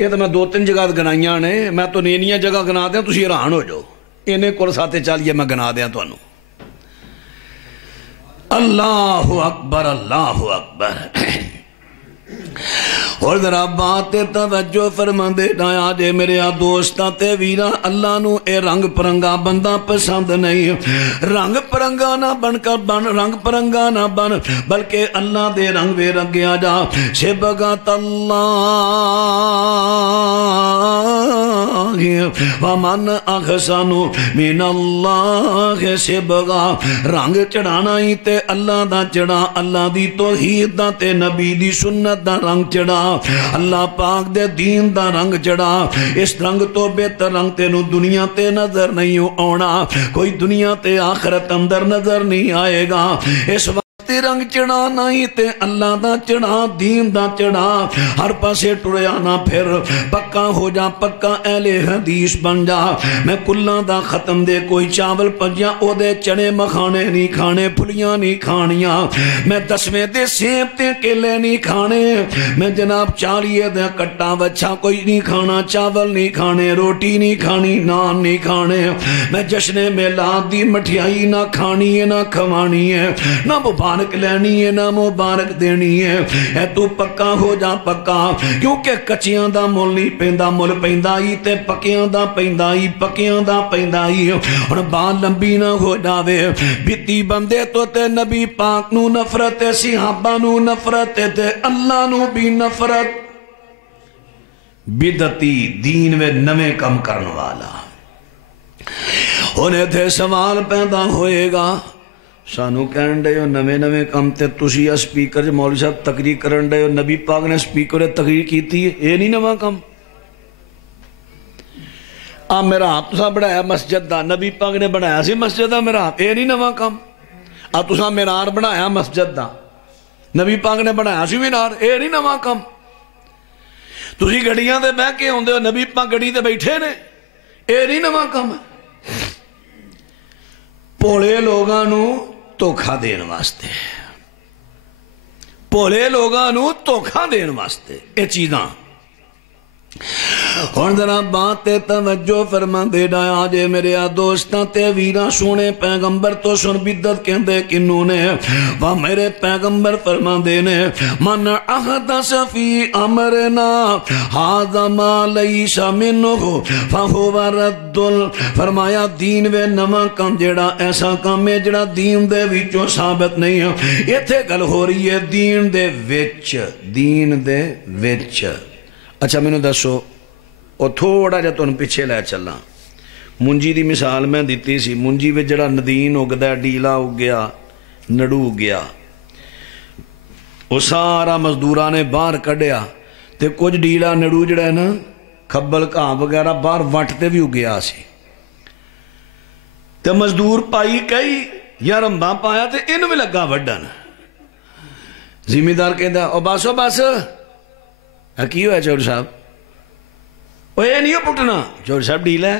یہ تو میں 2-3 جگہ گنائیاں نے میں تو نینیاں جگہ گنا دیا تسی حیران ہو جاؤ انہیں کول ساتے چالیے میں گنا دیا تو انہوں اللہ اکبر اللہ اکبر اور ذرا بات توجہ فرما دے نایا جے میرے دوستاں تے ویرا اللہ نو اے رنگ پرنگا بندہ پسند نہیں رنگ پرنگا نہ بن کر بن رنگ پرنگا نہ بن بلکہ اللہ دے رنگ وے رنگیا جا شبغت اللہ ومن احسن من اللہ شبغا رنگ چڑھانا ہی تے اللہ دا چڑھا اللہ دی توحید دا تے نبی دی سنت دا رنگ چڑھا اللہ پاک دے دین دا رنگ چڑھا اس رنگ تو بہتر رنگ تینوں دنیا تے نظر نہیں آنا کوئی دنیا تے آخرت اندر نظر نہیں آئے گا اس وقت رنگ چڑھا نہیں تے اللہ دا چڑھا دین دا چڑھا ہر پاسے ٹریا نہ پھر پکا ہو جا پکا اہل حدیث بن جا میں کلاں دا ختم دے کوئی چاول پجیا او دے چنے مکھانے نہیں کھانے پھلیاں نہیں کھانیاں میں 10ویں دے سیب تے کیلے نہیں کھانے میں جناب 40 دے کٹا وچھا کوئی نہیں کھانا چاول نہیں کھانے روٹی نہیں کھانی نان نہیں کھانے میں جشن میلاد دی مٹھیائی نہ کھانی ہے نہ کھوانی ہے نہ مبارک لینی ہے نہ مبارک دینی ہے اے تو پکا ہو جا پکا کیونکہ کچیاں دا مول نہیں پیندا مول پیندا ہی تے پکیاں دا پیندا ہی پکیاں دا پیندا ہی اور بات لمبی نہ ہو جاوے بیتی بندے تو تے نبی پاک نو نفرت ہے صحابہ نو نفرت ہے تے اللہ نو بھی نفرت بدعتی دین میں نویں کم کرنے والا انہیں تھے سوال پیدا ہوئے گا سانو کہن دے ہو نویں کم تے تسی سپیکر مولوی صاحب تقریر کرن دے ہو نبی پاک نے سپیکر تقریر کیتی ہے یہ نہیں نواں کم میرا آپ تسا بڑھایا مسجد دا نبی پاک نے بڑھایا سی مسجد دا میرا آپ یہ نہیں نواں کم تسا مینار بڑھایا مسجد دا نبی پاک نے بڑھایا سی مینار یہ نہیں نواں کم تسی گڑیاں دے بہ کے ہوندے ہو نبی پاک گڑی تے بیٹھے نے یہ نہیں نواں کم پولے لوگاں نو دھوکھا دین واسطے پولے لوگاں نو دھوکھا دین واسطے یہ چیزاں اور ذرا بات توجہ فرما دے ڈایا جے میرے دوستاں تے ویراں سونے پیغمبر تو سن بدت کہندے کنوں نے وہ میرے پیغمبر فرما دے نے من احدث فی امرنا ھذا ما لیس منہ فہو رد فرمایا دین وے نواں کام جڑا ایسا کام ہے جڑا دین دے وچوں ثابت نہیں ہے ایتھے گل ہو رہی ہے دین دے وچ اچھا میں نے دسو اور تھوڑا جا تو پیچھے لے چلا منجی دی مثال میں دیتی سی منجی میں جڑا ندین اگدا ڈیلا اگیا نڑو اگیا وہ سارا مزدوراں نے باہر کڈیا تے کچھ ڈیلا نڑو جڑا ہے نا کھبل گھاہ وغیرہ باہر وٹتے بھی اگیا سی تے مزدور پائی کئی یا رمبا پایا تے ان بھی لگا وڈن زمیندار کہندا او بس کی ہوا چور صاحب وہ یہ نہیں پٹنا چور صاحب ڈیل ہے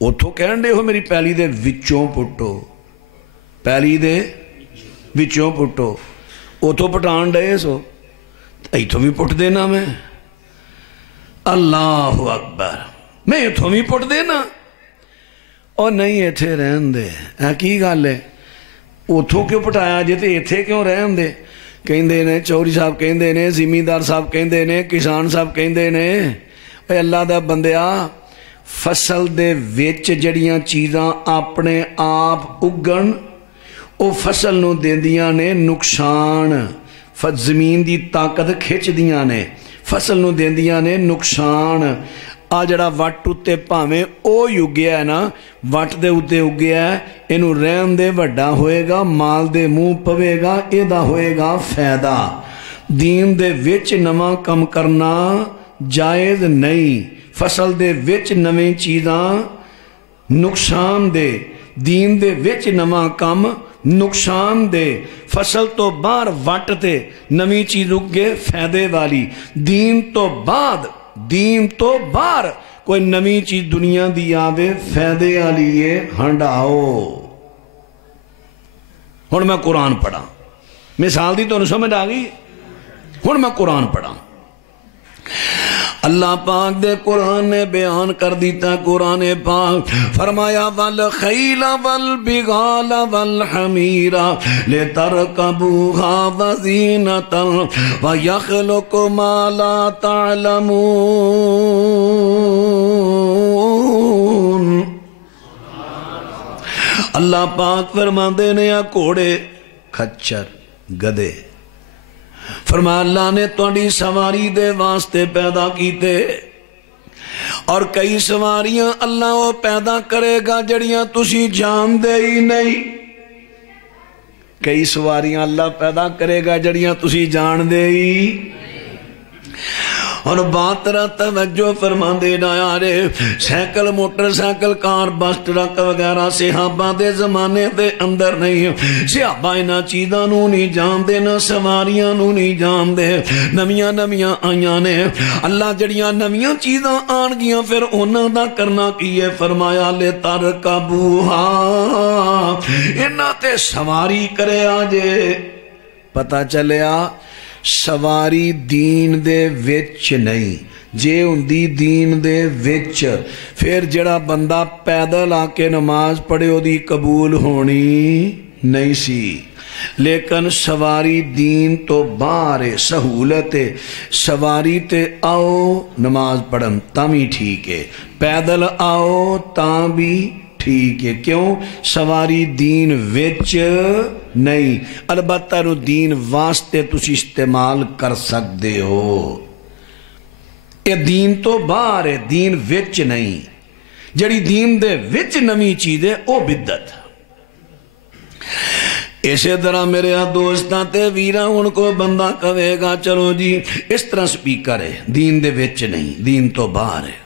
اتھوں کہن دے ہو میری پیلی دے وچوں پٹو پیلی دے وچوں پٹو اتھوں پٹان دے سو ایتھوں بھی پٹ دینا میں اللہ اکبر میں ایتھوں بھی پٹ دینا اور نہیں ایتھے رہن دے کی گل ہے اتھوں کیوں پٹایا جے تے ایتھے کیوں رہن دے کہندے نے چوری صاحب کہندے نے زمیندار صاحب کہندے نے کسان صاحب کہندے نے اے اللہ دا بندیا فصل دے وچ جڑیاں چیزاں اپنے آپ اگن او فصل نو دیندیاں نے نقصان زمین دی طاقت کھچ دیاں نے فصل نو دیندیاں نے نقصان آ جڑا وٹ اتے پاویں او اگیا ہے نا وٹ دے اتے اگیا ہے اینو رہن دے وڈا ہوئے گا مال دے منہ پوے گا اے دا ہوئے گا فائدہ دین دے وچ نواں کم کرنا جائز نہیں فصل دے وچ نویں چیزاں نقصان دے دین دے وچ نواں کم نقصان دے فصل تو باہر وٹ تے نویں چیز اگے فائدے والی دین تو باہر کوئی نویں چیز دنیا دی آوے فائدے والی ہے ہنڈاؤ ہن میں قرآن پڑھا مثال دی تو سمجھ آ گئی ہن میں قرآن پڑھا اللہ پاک دے قرآن نے بیان کر دیتا قرآن پاک فرمایا والخیل والبغال والحمیر لترکبوها وزینتا ویخلق ما لا تعلمون اللہ پاک فرماندے نے گھوڑے کھچر گدے فرمایا اللہ نے تہاڈی سواری دے واسطے پیدا کیتے اور کئی سواریاں اللہ وہ پیدا کرے گا جڑیاں تسی جان دے ہی نہیں کئی سواریاں اللہ پیدا کرے گا جڑیاں تسی جان دے ہی اور بات طرح توجہ فرما دینا یارے سائیکل موٹر سائیکل کار بس ٹرک وغیرہ صحابہ دے زمانے دے اندر نہیں صحابہ انہاں چیزاں نو نہیں جان دے نہ سواریاں نو نہیں جان دے نویاں آئیاں نے اللہ جڑیاں نویاں چیزاں آن گیاں پھر انہاں دا کرنا کیے فرمایا لے ترکبوہا انہاں تے سواری کرے آجے پتہ چلیا سواری دین دے وچ نہیں جے ہوندی دین دے وچ پھر جڑا بندہ پیدل آ کے نماز پڑھے او دی قبول ہونی نہیں سی لیکن سواری دین تو باہر سہولت سواری تے آؤ نماز پڑھن تاں بھی ٹھیک ہے پیدل آؤ تاں بھی ٹھیک ہے کیوں سواری دین وچ نہیں البتہ نو دین واسطے تسی استعمال کر سکتے ہو یہ دین تو باہر ہے دین وچ نہیں جڑی دین دے وچ نویں چیز ہے او بدعت اسی طرح میرے دوستاں تے ویراں ان کو بندہ کہے گا چلو جی اس طرح سپیکر ہے دین دے وچ نہیں دین تو باہر ہے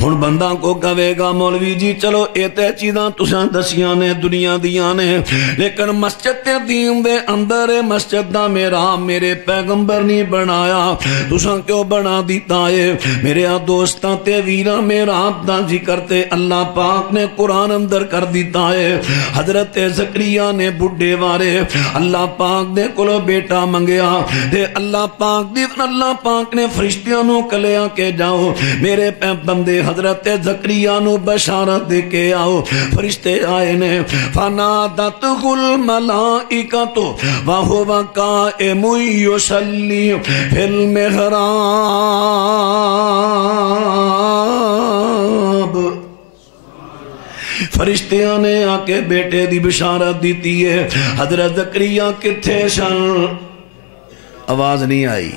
ہن بندہ کو کہے گا مولوی جی چلو اے تے چیزاں تساں دسیاں نے دنیا دیاں نے لیکن مسجد تے دین دے اندر مسجد دا محراب میرے پیغمبر نہیں بنایا تساں کیوں بنا دیتا ہے میرے دوستاں تے ویراں محراب دا ذکر تے اللہ پاک نے قرآن اندر کر دیتا ہے حضرت زکریا نے بڈھے وارے اللہ پاک دے کولو بیٹا منگیا تے اللہ پاک نے فرشتیاں نو کلیا کہ جاؤ میرے بندے حضرت زکریا نو بشارت دے کے آؤ فرشتے آئے نے فنادتہ الملائکۃ وہو قائم یصلی فی المحراب فرشتیاں نے آ کے بیٹے دی بشارت دیتی ہے حضرت زکریا کتھے سن آواز نہیں آئی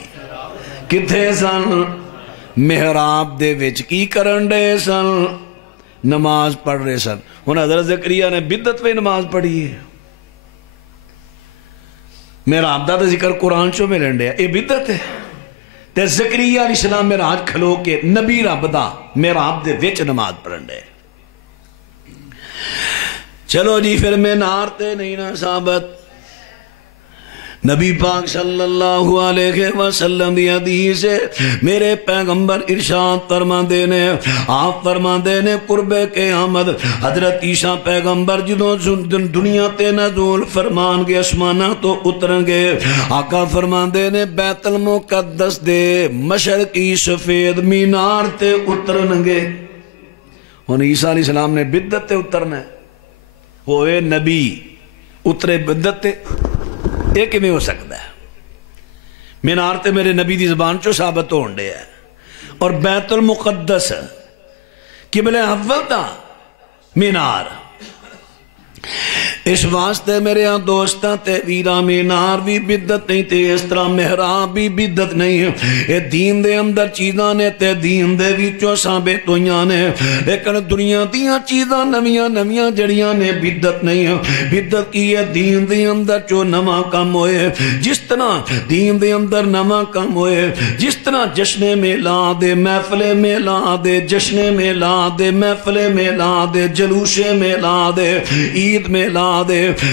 کتھے سن محراب دے وچ کی کرن دے سن نماز پڑھ رہے سن ہن حضرت زکریا نے بدعت پہ نماز پڑھی ہے محراب دا ذکر قرآن چوں ملن دیا یہ بدعت ہے تے زکریا علیہ السلام معراج کھلو کے نبی رب دا محراب دے وچ نماز پڑھن دے چلو جی پھر مینار تے نہیں نا ثابت نبی پاک صلی اللہ علیہ وسلم دی حدیث ہے میرے پیغمبر ارشاد فرماندے نے آپ فرماندے نے قرب قیامت حضرت عیسیٰ پیغمبر جدوں دنیا تے نزول فرمان گے اسمانہ تو اترن گے آقا فرماندے نے بیت المقدس دے مشرقی سفید مینار تے اترن گے ہن عیسیٰ علیہ السلام نے بدعت تے اترنا ہے ہوئے نبی اترے بدعت تے یہ کیویں ہو سکتا ہے مینار تے میرے نبی دی زبان چو ثابت ہون دے ہے اور بیت المقدس قبلہ اول دا مینار اس واسطے میرے دوستاں تے ویراں مینار بھی بدت نہیں تے اس طرح محراب بھی بدت نہیں ہے. اے دین دے اندر چیزاں نے تے دین دے وچوں ثابت ہوئیاں نے، لیکن دنیا دیاں چیزاں نویاں نویاں جڑیاں نے بدت نہیں ہے. بدت کی ہے دین دے اندر جو نواں کام ہوئے، جس طرح دین دے اندر نواں کام ہوئے، جس طرح جشن میلاد محفل میلاد جشن میلاد محفل میلاد جلوس میلاد عید میلاد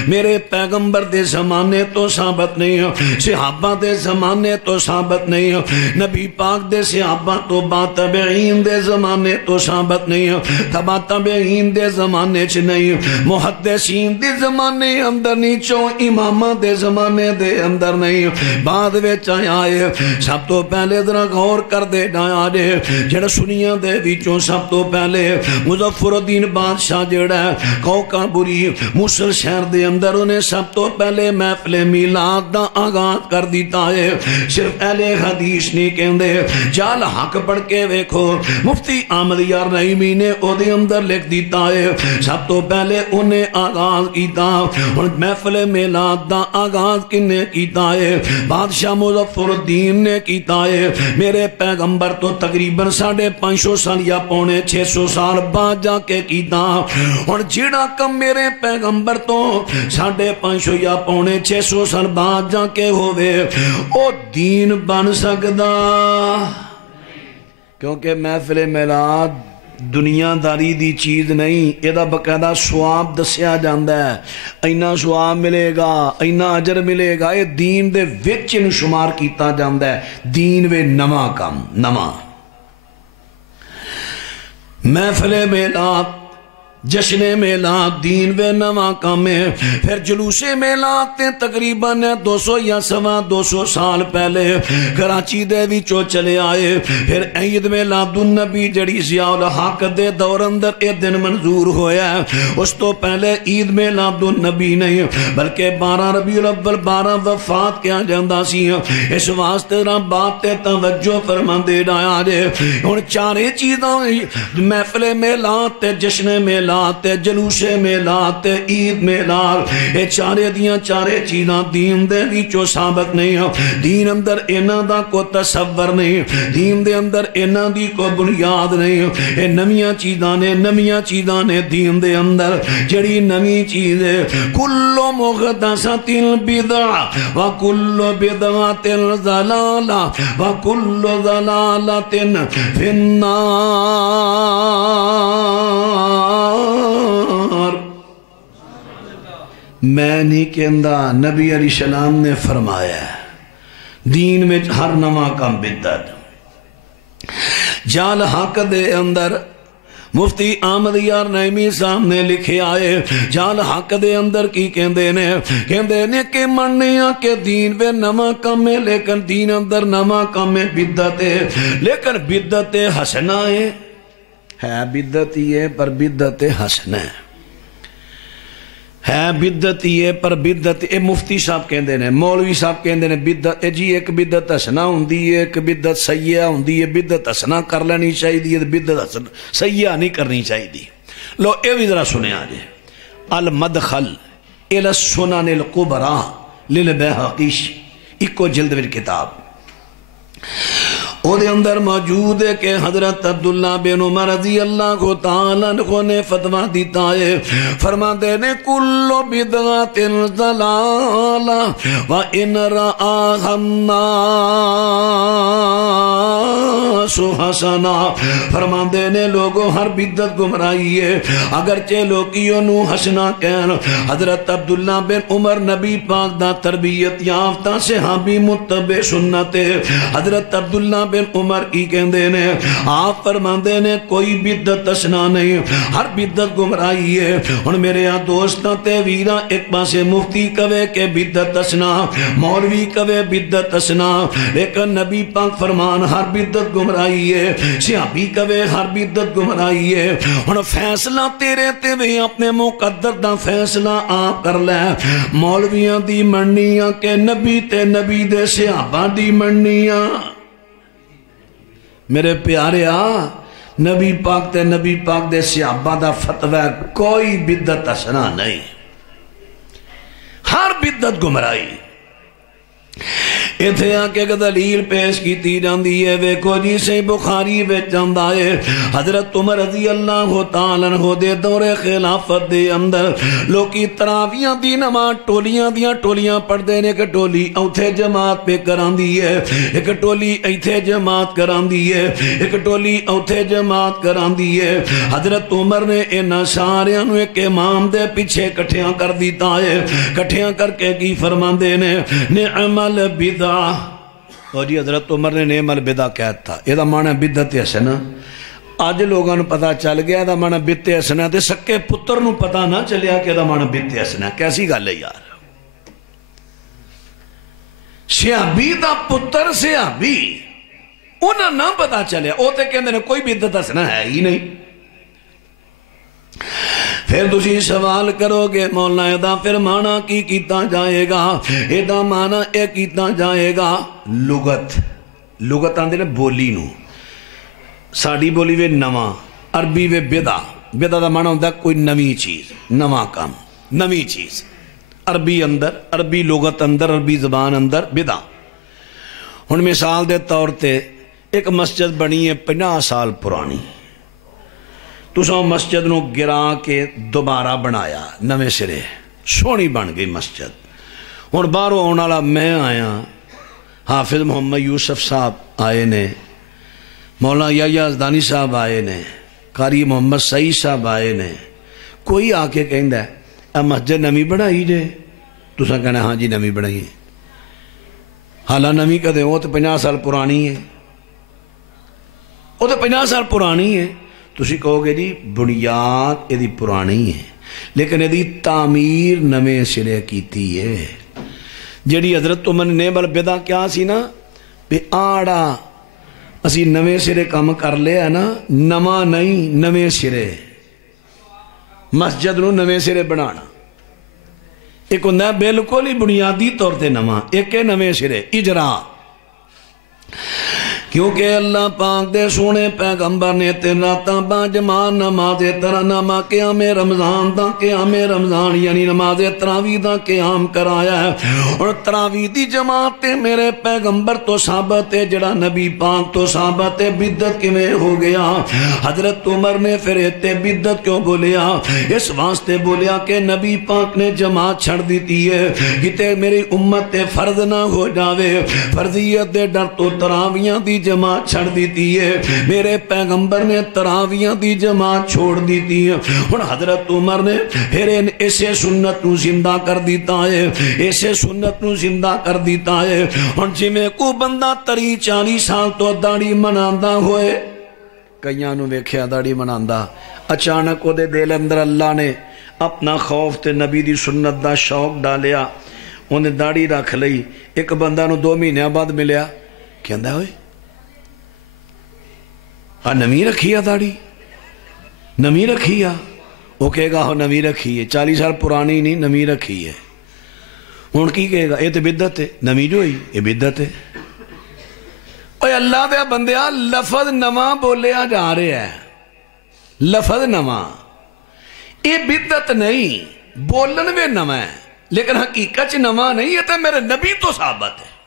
میرے پیغمبر دے زمانے تو ثابت نہیں ہے، صحابہ دے زمانے تو ثابت نہیں ہے، نبی پاک دے صحابہ تو تابعین دے زمانے تو ثابت نہیں ہے، تبا تابعین دے زمانے چ نہیں، محدثین دے زمانے اندر نہیں، چوں امامہ دے زمانے دے اندر نہیں، بعد وچ آیا ہے. سب تو پہلے ذرا غور کر دے ڈایا جے جڑا سنیاں دے وچوں سب تو پہلے مظفر الدین بادشاہ جڑا کوکا بری موصل شہر دے اندر انہیں سب تو پہلے محفل میلاد دا آغاز کر دیتا ہے. صرف اہل حدیث نہیں کہندے، جال حق پڑھ کے ویکھو مفتی احمد یار رحیمی نے او دے اندر لکھ دیتا ہے سب تو پہلے انہیں آغاز کیتا. اور محفل میلاد دا آغاز کنے کیتا ہے؟ بادشاہ مظفر الدین نے کیتا ہے. میرے پیغمبر تو تقریباً 550 سال یا پونے 600 سال بعد جا کے کیتا. اور جیڑا کم میرے پیغمبر تو 550 یا پونے 600 سال بعد جا کے ہوئے او دین بن سکدا، کیونکہ محفل میلاد دنیا داری دی چیز نہیں، یہ دا باقاعدہ ثواب دسیا جاندا ہے، اینا ثواب ملے گا، اینا اجر ملے گا. یہ دین دے وچ نو شمار کیتا جاندا ہے. دین وے نواں کام نواں محفل میلاد جشن میلاد دین وے نواں کام ہے. پھر جلوس میلاد تے تقریباً 200 یا 250 سال پہلے کراچی دے وچوں چلے آئے. پھر عید میلاد النبی جڑی ضیاء الحق دے دور اندر اے دن منظور ہویا ہے. اس تو پہلے عید میلاد النبی نہیں بلکہ 12 ربیع الاول 12 وفات کیا جاندا سی. اس واسطے رب بات تے توجہ فرماندے رہیا جے. ہن چارے چیزاں محفل میلاد تے جشن میلاد تے جلوس میلاد تے عید میلاد اے چارے دیاں چارے چیزاں دین دے وچوں ثابت نہیں ہیں. دین اندر انہاں دا کوئی تصور نہیں، دین دے اندر انہاں دی کوئی بنیاد نہیں. اے نویاں چیزاں نے، نویاں چیزاں نے دین دے اندر. جڑی نویں چیز ہے کل محدثۃ بدعہ وکل بدعۃ ضلالہ وکل ضلالۃ فی النار. میں نہیں کہندا، نبی علیہ السلام نے فرمایا ہے دین میں ہر نواں کام بدعت. جال حق دے اندر مفتی احمد یار نعیمی صاحب نے لکھے آئے جال حق دے اندر کی کہندے نے کہ منیا کہ دین پہ نواں کم ہے، لیکن دین اندر نواں کم ہے بدعت ہے. لیکن بدعت حسنہ ہے بدعت ہی ہے پر بدعت حسنہ ہے بدعت ہی ہے پر بدعت. اے مفتی صاحب کہندے نے، مولوی صاحب کہندے نے بدعت جی ایک بدعت حسنہ ہوندی ہے، ایک بدعت سیئہ ہوندی ہے. بدعت حسنہ کر لینی چاہیے، بدعت سیئہ نہیں کرنی چاہیے. لو اے بھی ذرا سنے آجے المدخل الى السنن الکبریٰ للبیہقی، ایکو جلد وچ کتاب او دے اندر موجود ہے کہ حضرت عبداللہ بن عمر رضی اللہ تعالیٰ عنہ نے فتویٰ دیتا ہے، فرماتے نے کل بدعت ضلالہ وَإِنْ رَآهَا النَّاسُ حَسَنًا. فرماتے نے لوگوں ہر بدعت گمراہی ہے اگرچہ لوگیوں نو حسنہ کہن. حضرت عبداللہ بن عمر نبی پاک دا تربیت یافتہ صحابی متبع سنت ہے. حضرت عبداللہ بن عمر کی کہندے نے، آپ فرماندے نے کوئی بدعت حسنہ نہیں، ہر بدعت گمراہی ہے. اور میرے یہاں دوستاں تے ویراں ایک پاسے مفتی کہے کہ بدعت حسنہ، مولوی کہے بدعت حسنہ، لیکن نبی پاک فرمان ہر بدعت گمراہی ہے، صحابی کہے ہر بدعت گمراہی ہے. اور فیصلہ تیرے تے بھی اپنے مقدر دا فیصلہ آپ کر لے. مولویاں دی مننیاں کہ نبی تے نبی دے صحابہ دی مننیاں. میرے پیارے نبی پاک تے نبی پاک دے صحابہ دا فتوی کوئی بدعت حسنہ نہیں. ہر بدت گمرائی اتھے آکے ایک دلیل پیش کی جاندی ہے ویکھو جی سے بخاری وچ جاندا ہے حضرت عمر رضی اللہ تعالیٰ عنہ دے دور خلافت دے اندر لوکی تراویاں دی نماز ٹولیاں پڑھ دے نے ایک ٹولی اوتھے جماعت پہ کراندی ہے ایک ٹولی ایتھے جماعت کراندی ہے ایک ٹولی اوتھے جماعت کراندی ہے حضرت عمر نے انہاں ساریاں نو ایک امام دے پیچھے کٹھیاں کر دیتا ہے کٹھیاں کر کے کی فرماندے نے نعم البدع اور جی حضرت عمر نے نعم البدع کہتا تھا یہ دا معنی بدعت حسنہ آج لوگاں نو پتا چل گیا دا معنی بدعت حسنہ تے سکے پتر نو پتا نہ چلیا کہ دا معنی بدعت حسنہ کیسی گل ہے یار صحابی دا پتر صحابی انہاں نہ پتا چلیا او تے کہندے نے کوئی بدعت حسنہ ہے ہی نہیں پھر تسی سوال کرو گے مولا ادا پھر مانا کی کیتا جائے گا ادا مانا اے کیتا جائے گا لغت آندے نے بولی نو ساڑی بولی وے نواں عربی وے بدع دا مانا ہوندہ کوئی نوی چیز نواں کام نوی چیز عربی اندر عربی لغت اندر عربی زبان اندر بدع ہن مثال دے طور تے ایک مسجد بنی ہے 50 سال پرانی تساں مسجد نو گرا کے دوبارہ بنایا نویں سرے سونی بن گئی مسجد ہن باہروں آنے والا میں آیا حافظ محمد یوسف صاحب آئے نے مولانا یحییٰ یزدانی صاحب آئے نے قاری محمد سعید صاحب آئے نے کوئی آ کے کہندا ہے اے مسجد نویں بنائی جے تساں کہنا ہاں جی نویں بنائی حالاں نویں کدے وہ تو 50 سال پرانی ہے وہ تو 50 سال پرانی ہے تسی کہو گے جی بنیاد یہ پرانی ہے لیکن یہ تعمیر نویں سرے کیتی ہے جیڑی حضرت عمر نے نعم البدع کیا سی نا بے آڑا اسی نویں سرے کام کر لیا نا نواں نہیں نویں سرے مسجد نو نویں سرے بنانا ایک ہوندہ ہے بالکل ہی بنیادی طور تے نواں ایک ہے نویں سرے اجرا کیونکہ اللہ پاک دے سونے پیغمبر نے تین راتاں با جماع نماز ترنم قیام رمضان دا قیام رمضان یعنی نماز تراویح دا قیام کرایا ہے اور تراویح دی جماعت تے میرے پیغمبر تو ثابت ہے جڑا نبی پاک تو ثابت ہے بدعت کیویں ہو گیا حضرت عمر نے پھر تے بدعت کیوں بولیا اس واسطے بولیا کہ نبی پاک نے جماعت چھڑ دیتی ہے کتے میری امت تے فرض نہ ہو جاوے فرضیت دے ڈر تو تراویحاں دی جماعت چھڑ دیتی ہے میرے پیغمبر نے تراویحاں دی جماعت چھوڑ دیتی ہے اور حضرت عمر نے پھر اسے سنت نو زندہ کر دیتا ہے اسے سنت نو زندہ کر دیتا ہے اور جی میں کو بندہ 30-40 سال تو داڑھی مناندہ ہوئے کئیاں نو ویکھیا داڑھی مناندہ اچانک وہ دے دل اندر اللہ نے اپنا خوف تے نبی دی سنت دا شوق ڈالیا انہیں داڑھی رکھ لئی ایک بندہ نو 2 مہینے بعد ملیا کہندا ہوئے نمی رکھی ہے داڑھی نمی رکھی ہے وہ کہے گا نمی رکھی ہے 40 سال پرانی نہیں نمی رکھی ہے ہن کی کہے گا یہ تو بدعت ہے نمی جو ہوئی یہ بدعت ہے اوے اللہ دے بندیا لفظ نواں بولیا جا رہا ہے لفظ نواں یہ بدعت نہیں بولن میں نواں ہے لیکن حقیقت نواں نہیں ہے تو میرے نبی تو ثابت ہے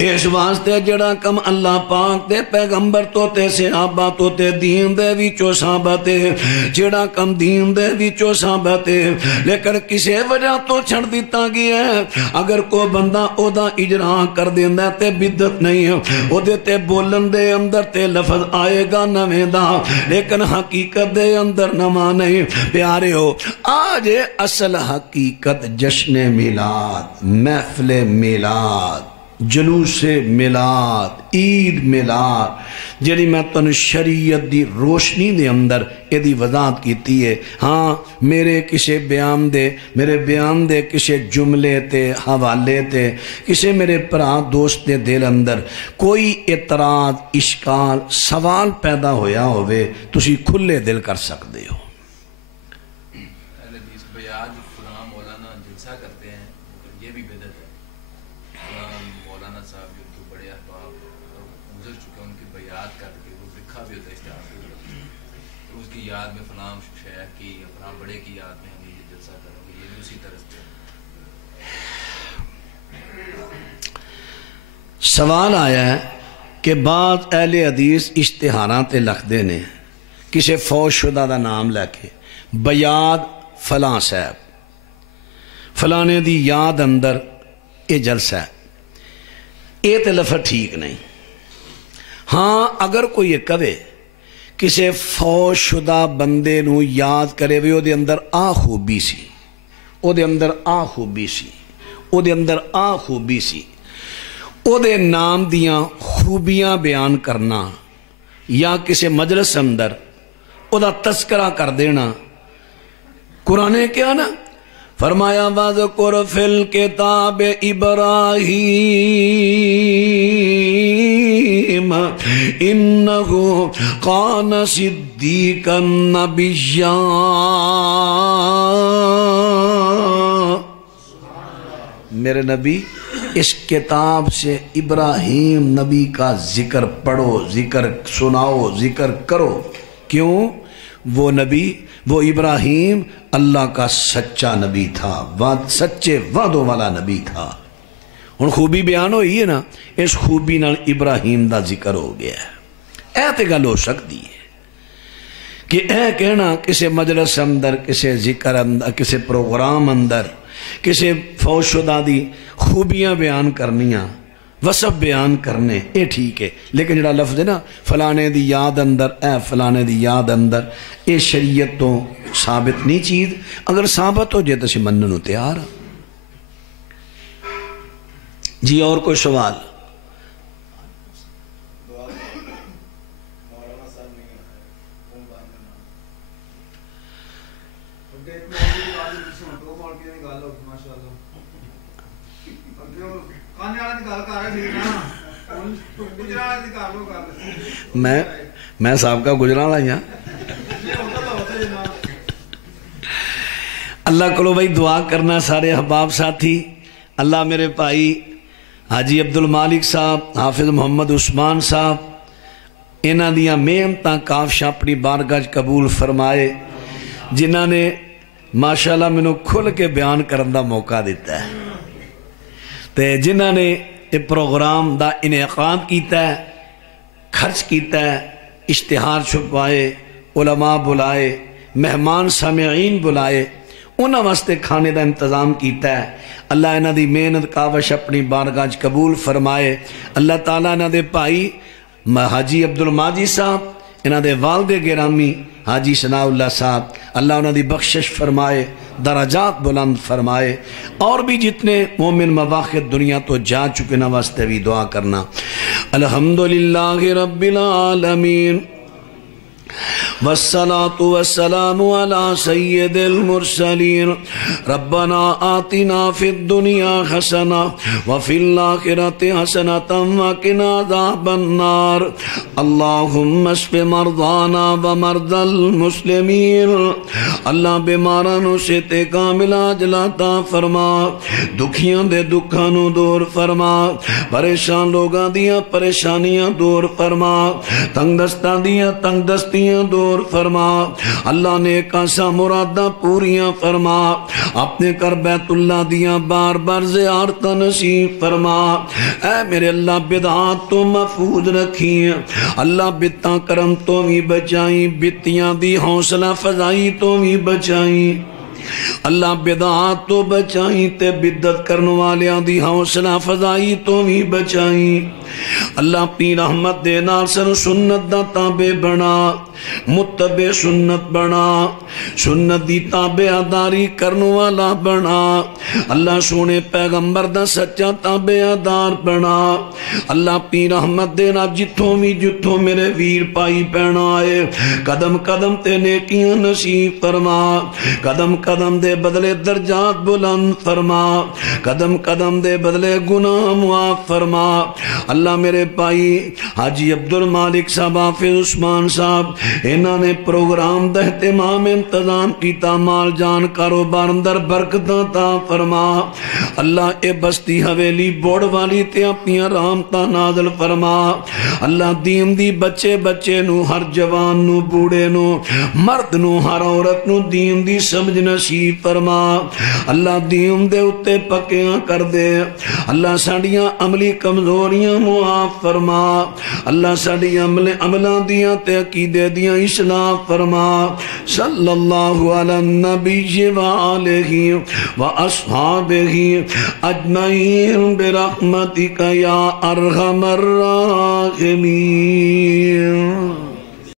اس واسطے جڑا کم اللہ پاک دے پیغمبر تو تے صحابہ تو تے دین دے وچوں ثابت ہے جڑا کم دین دے وچوں ثابت ہے لیکن کسے وجہ تو چھڑ دیتا گیا ہے اگر کوئی بندہ او دا اجرا کر دیندا تے بدعت نہیں ہے او دے تے بولن دے اندر تے لفظ آئے گا نویں دا لیکن حقیقت دے اندر نواں نہیں پیارے ہو آج اصل حقیقت جشن میلاد محفل میلاد جلوس میلاد عید میلاد جڑی میں تن شریعت دی روشنی دے اندر ایدی وضاحت کیتی ہے ہاں میرے کسے بیان دے کسے جملے تے حوالے تے کسے میرے پرا دوست دے دل اندر کوئی اعتراض اشکال سوال پیدا ہویا ہوئے تسی کھلے دل کر سکتے ہو سوال آیا ہے کہ بعض اہل حدیث اشتہاراں تے لکھدے نے کسی فوت شدہ دا نام لے کے بیاد فلاں صاحب فلانے دی یاد اندر یہ جلسہ ہے، یہ تے لفظ ٹھیک نہیں۔ ہاں اگر کوئی یہ کہے کسی فوت شدہ بندے نو یاد کرے وی او دے اندر آ خوبی سی، او دے اندر آ خوبی سی، او دے اندر آ خوبی سی، او دے نام دیاں خوبیاں بیان کرنا یا کسی مجلس اندر او دا تذکرہ کر دینا، قرآن کیا نا فرمایا وَذْكُرْ فِي الْكِتَابِ إِبْرَاهِيمَ إِنَّهُ كَانَ صِدِّيقًا نَبِيًّا۔ میرے نبی اس کتاب سے ابراہیم نبی کا ذکر پڑھو، ذکر سناؤ، ذکر کرو۔ کیوں؟ وہ نبی، وہ ابراہیم اللہ کا سچا نبی تھا، سچے وعدوں والا نبی تھا۔ ہن خوبی بیان ہوئی ہے نا، اس خوبی نال ابراہیم دا ذکر ہو گیا ہے۔ اے تے گل ہو سکتی ہے کہ اے کہنا کسی مجلس اندر، کسی ذکر اندر، کسی پروگرام اندر کسی فوت شدہ دی خوبیاں بیان کرنیاں، وصف بیان کرنے، اے ٹھیک ہے، لیکن جڑا لفظ ہے نا فلانے دی یاد اندر، اے فلانے دی یاد اندر، اے شریعت تو ثابت نہیں چیز۔ اگر ثابت ہو جائے تو اسی مننوں تیار۔ جی اور کوئی سوال؟ میں صاحب کا گجرا لائی ہاں۔ اللہ کو بھائی دعا کرنا سارے احباب ساتھی، اللہ میرے بھائی حاجی عبد المالک صاحب، حافظ محمد عثمان صاحب، انہاں دیاں محنتاں کافشاں اپنی بارگاہ قبول فرمائے، جنہاں نے ماشاءاللہ مینوں کھل کے بیان کرن دا موقع دیتا ہے، تے جنہاں نے یہ پروگرام دا انعقاد کیتا ہے، خرچ کیتا ہے، اشتہار چھپوائے، علماء بلائے، مہمان سامعین بلائے، انہاں واسطے کھانے دا انتظام کیتا ہے۔ اللہ انہاں دی محنت کاوش اپنی بارگاہ قبول فرمائے۔ اللہ تعالیٰ انہاں دے بھائی حاجی عبد الماجد صاحب، انہاں دے والد گرامی حاجی ثناء اللہ صاحب، اللہ انہاں دی بخشش فرمائے، درجات بلند فرمائے، اور بھی جتنے مومن مواقع دنیا تو جا چکے نہ واسطے بھی دعا کرنا۔ الحمدللہ رب العالمین والصلاة والسلام على سید المرسلین ربنا آتنا فی الدنیا حسنہ وفی الآخرۃ حسنۃ وقنا عذاب النار اللہم اشف مرضانا ومرضى المسلمین۔ اللہ بیماراں سے کامل عاجل عطا فرما، دکھیاں دے دکھاں نو دور فرما، پریشان لوگاں دیاں پریشانیاں دور فرما، تنگ دستاں دیاں تنگ دستیاں دور فرما، اللہ نے کاسا مرادہ پوریاں فرما، اپنے کر بیت اللہ دیاں بار بار زیارتاں نصیب فرما۔ اے میرے اللہ بدعات تو محفوظ رکھیں، اللہ بتاں کرم تو بھی بچائیں، بتیاں دی حوصلہ فضائی تو بھی بچائیں، اللہ بدعات تو بچائیں تے بدعت کرنے والیاں دی حوصلہ فضائی تو بھی بچائیں۔ اللہ اپنی رحمت دے نال سن سنت دا تابع بنا، متبع سنت بنا، سنت دی تابع داری کرنے والا بنا، اللہ سونے پیغمبر دا سچا تابع دار بنا۔ اللہ اپنی رحمت دے نال جتھوں بھی جتھوں میرے ویر پائی پینا آئے، قدم قدم تے نیکیاں نصیب فرما، قدم قدم دے بدلے درجات بلند فرما، قدم قدم دے بدلے گناہ معاف فرما۔ اللہ میرے بھائی حاجی عبد المالک صاحب، حافظ عثمان صاحب، انہاں نے پروگرام دا اہتمام انتظام کیتا مال جان کاروبار اندر برکتاں تا فرما اللہ اے بستی حویلی بوڑ والی تے اپنی رحمتاں نازل فرما اللہ دین دی بچے بچے نو ہر جوان نو بوڑے نو مرد نو ہر عورت نو دین دی سمجھ نصیب فرما اللہ دین دے اتے پکیاں کر دے اللہ ساڑیاں عملی کمزوریاں معاف فرما اللہ ساڑی عملان دیاں تے عقیدے دیاں اصلاح فرما صلی اللہ علی النبی وآلہ وآصحابہ اجمعین برحمتک یا ارحم الراحمین.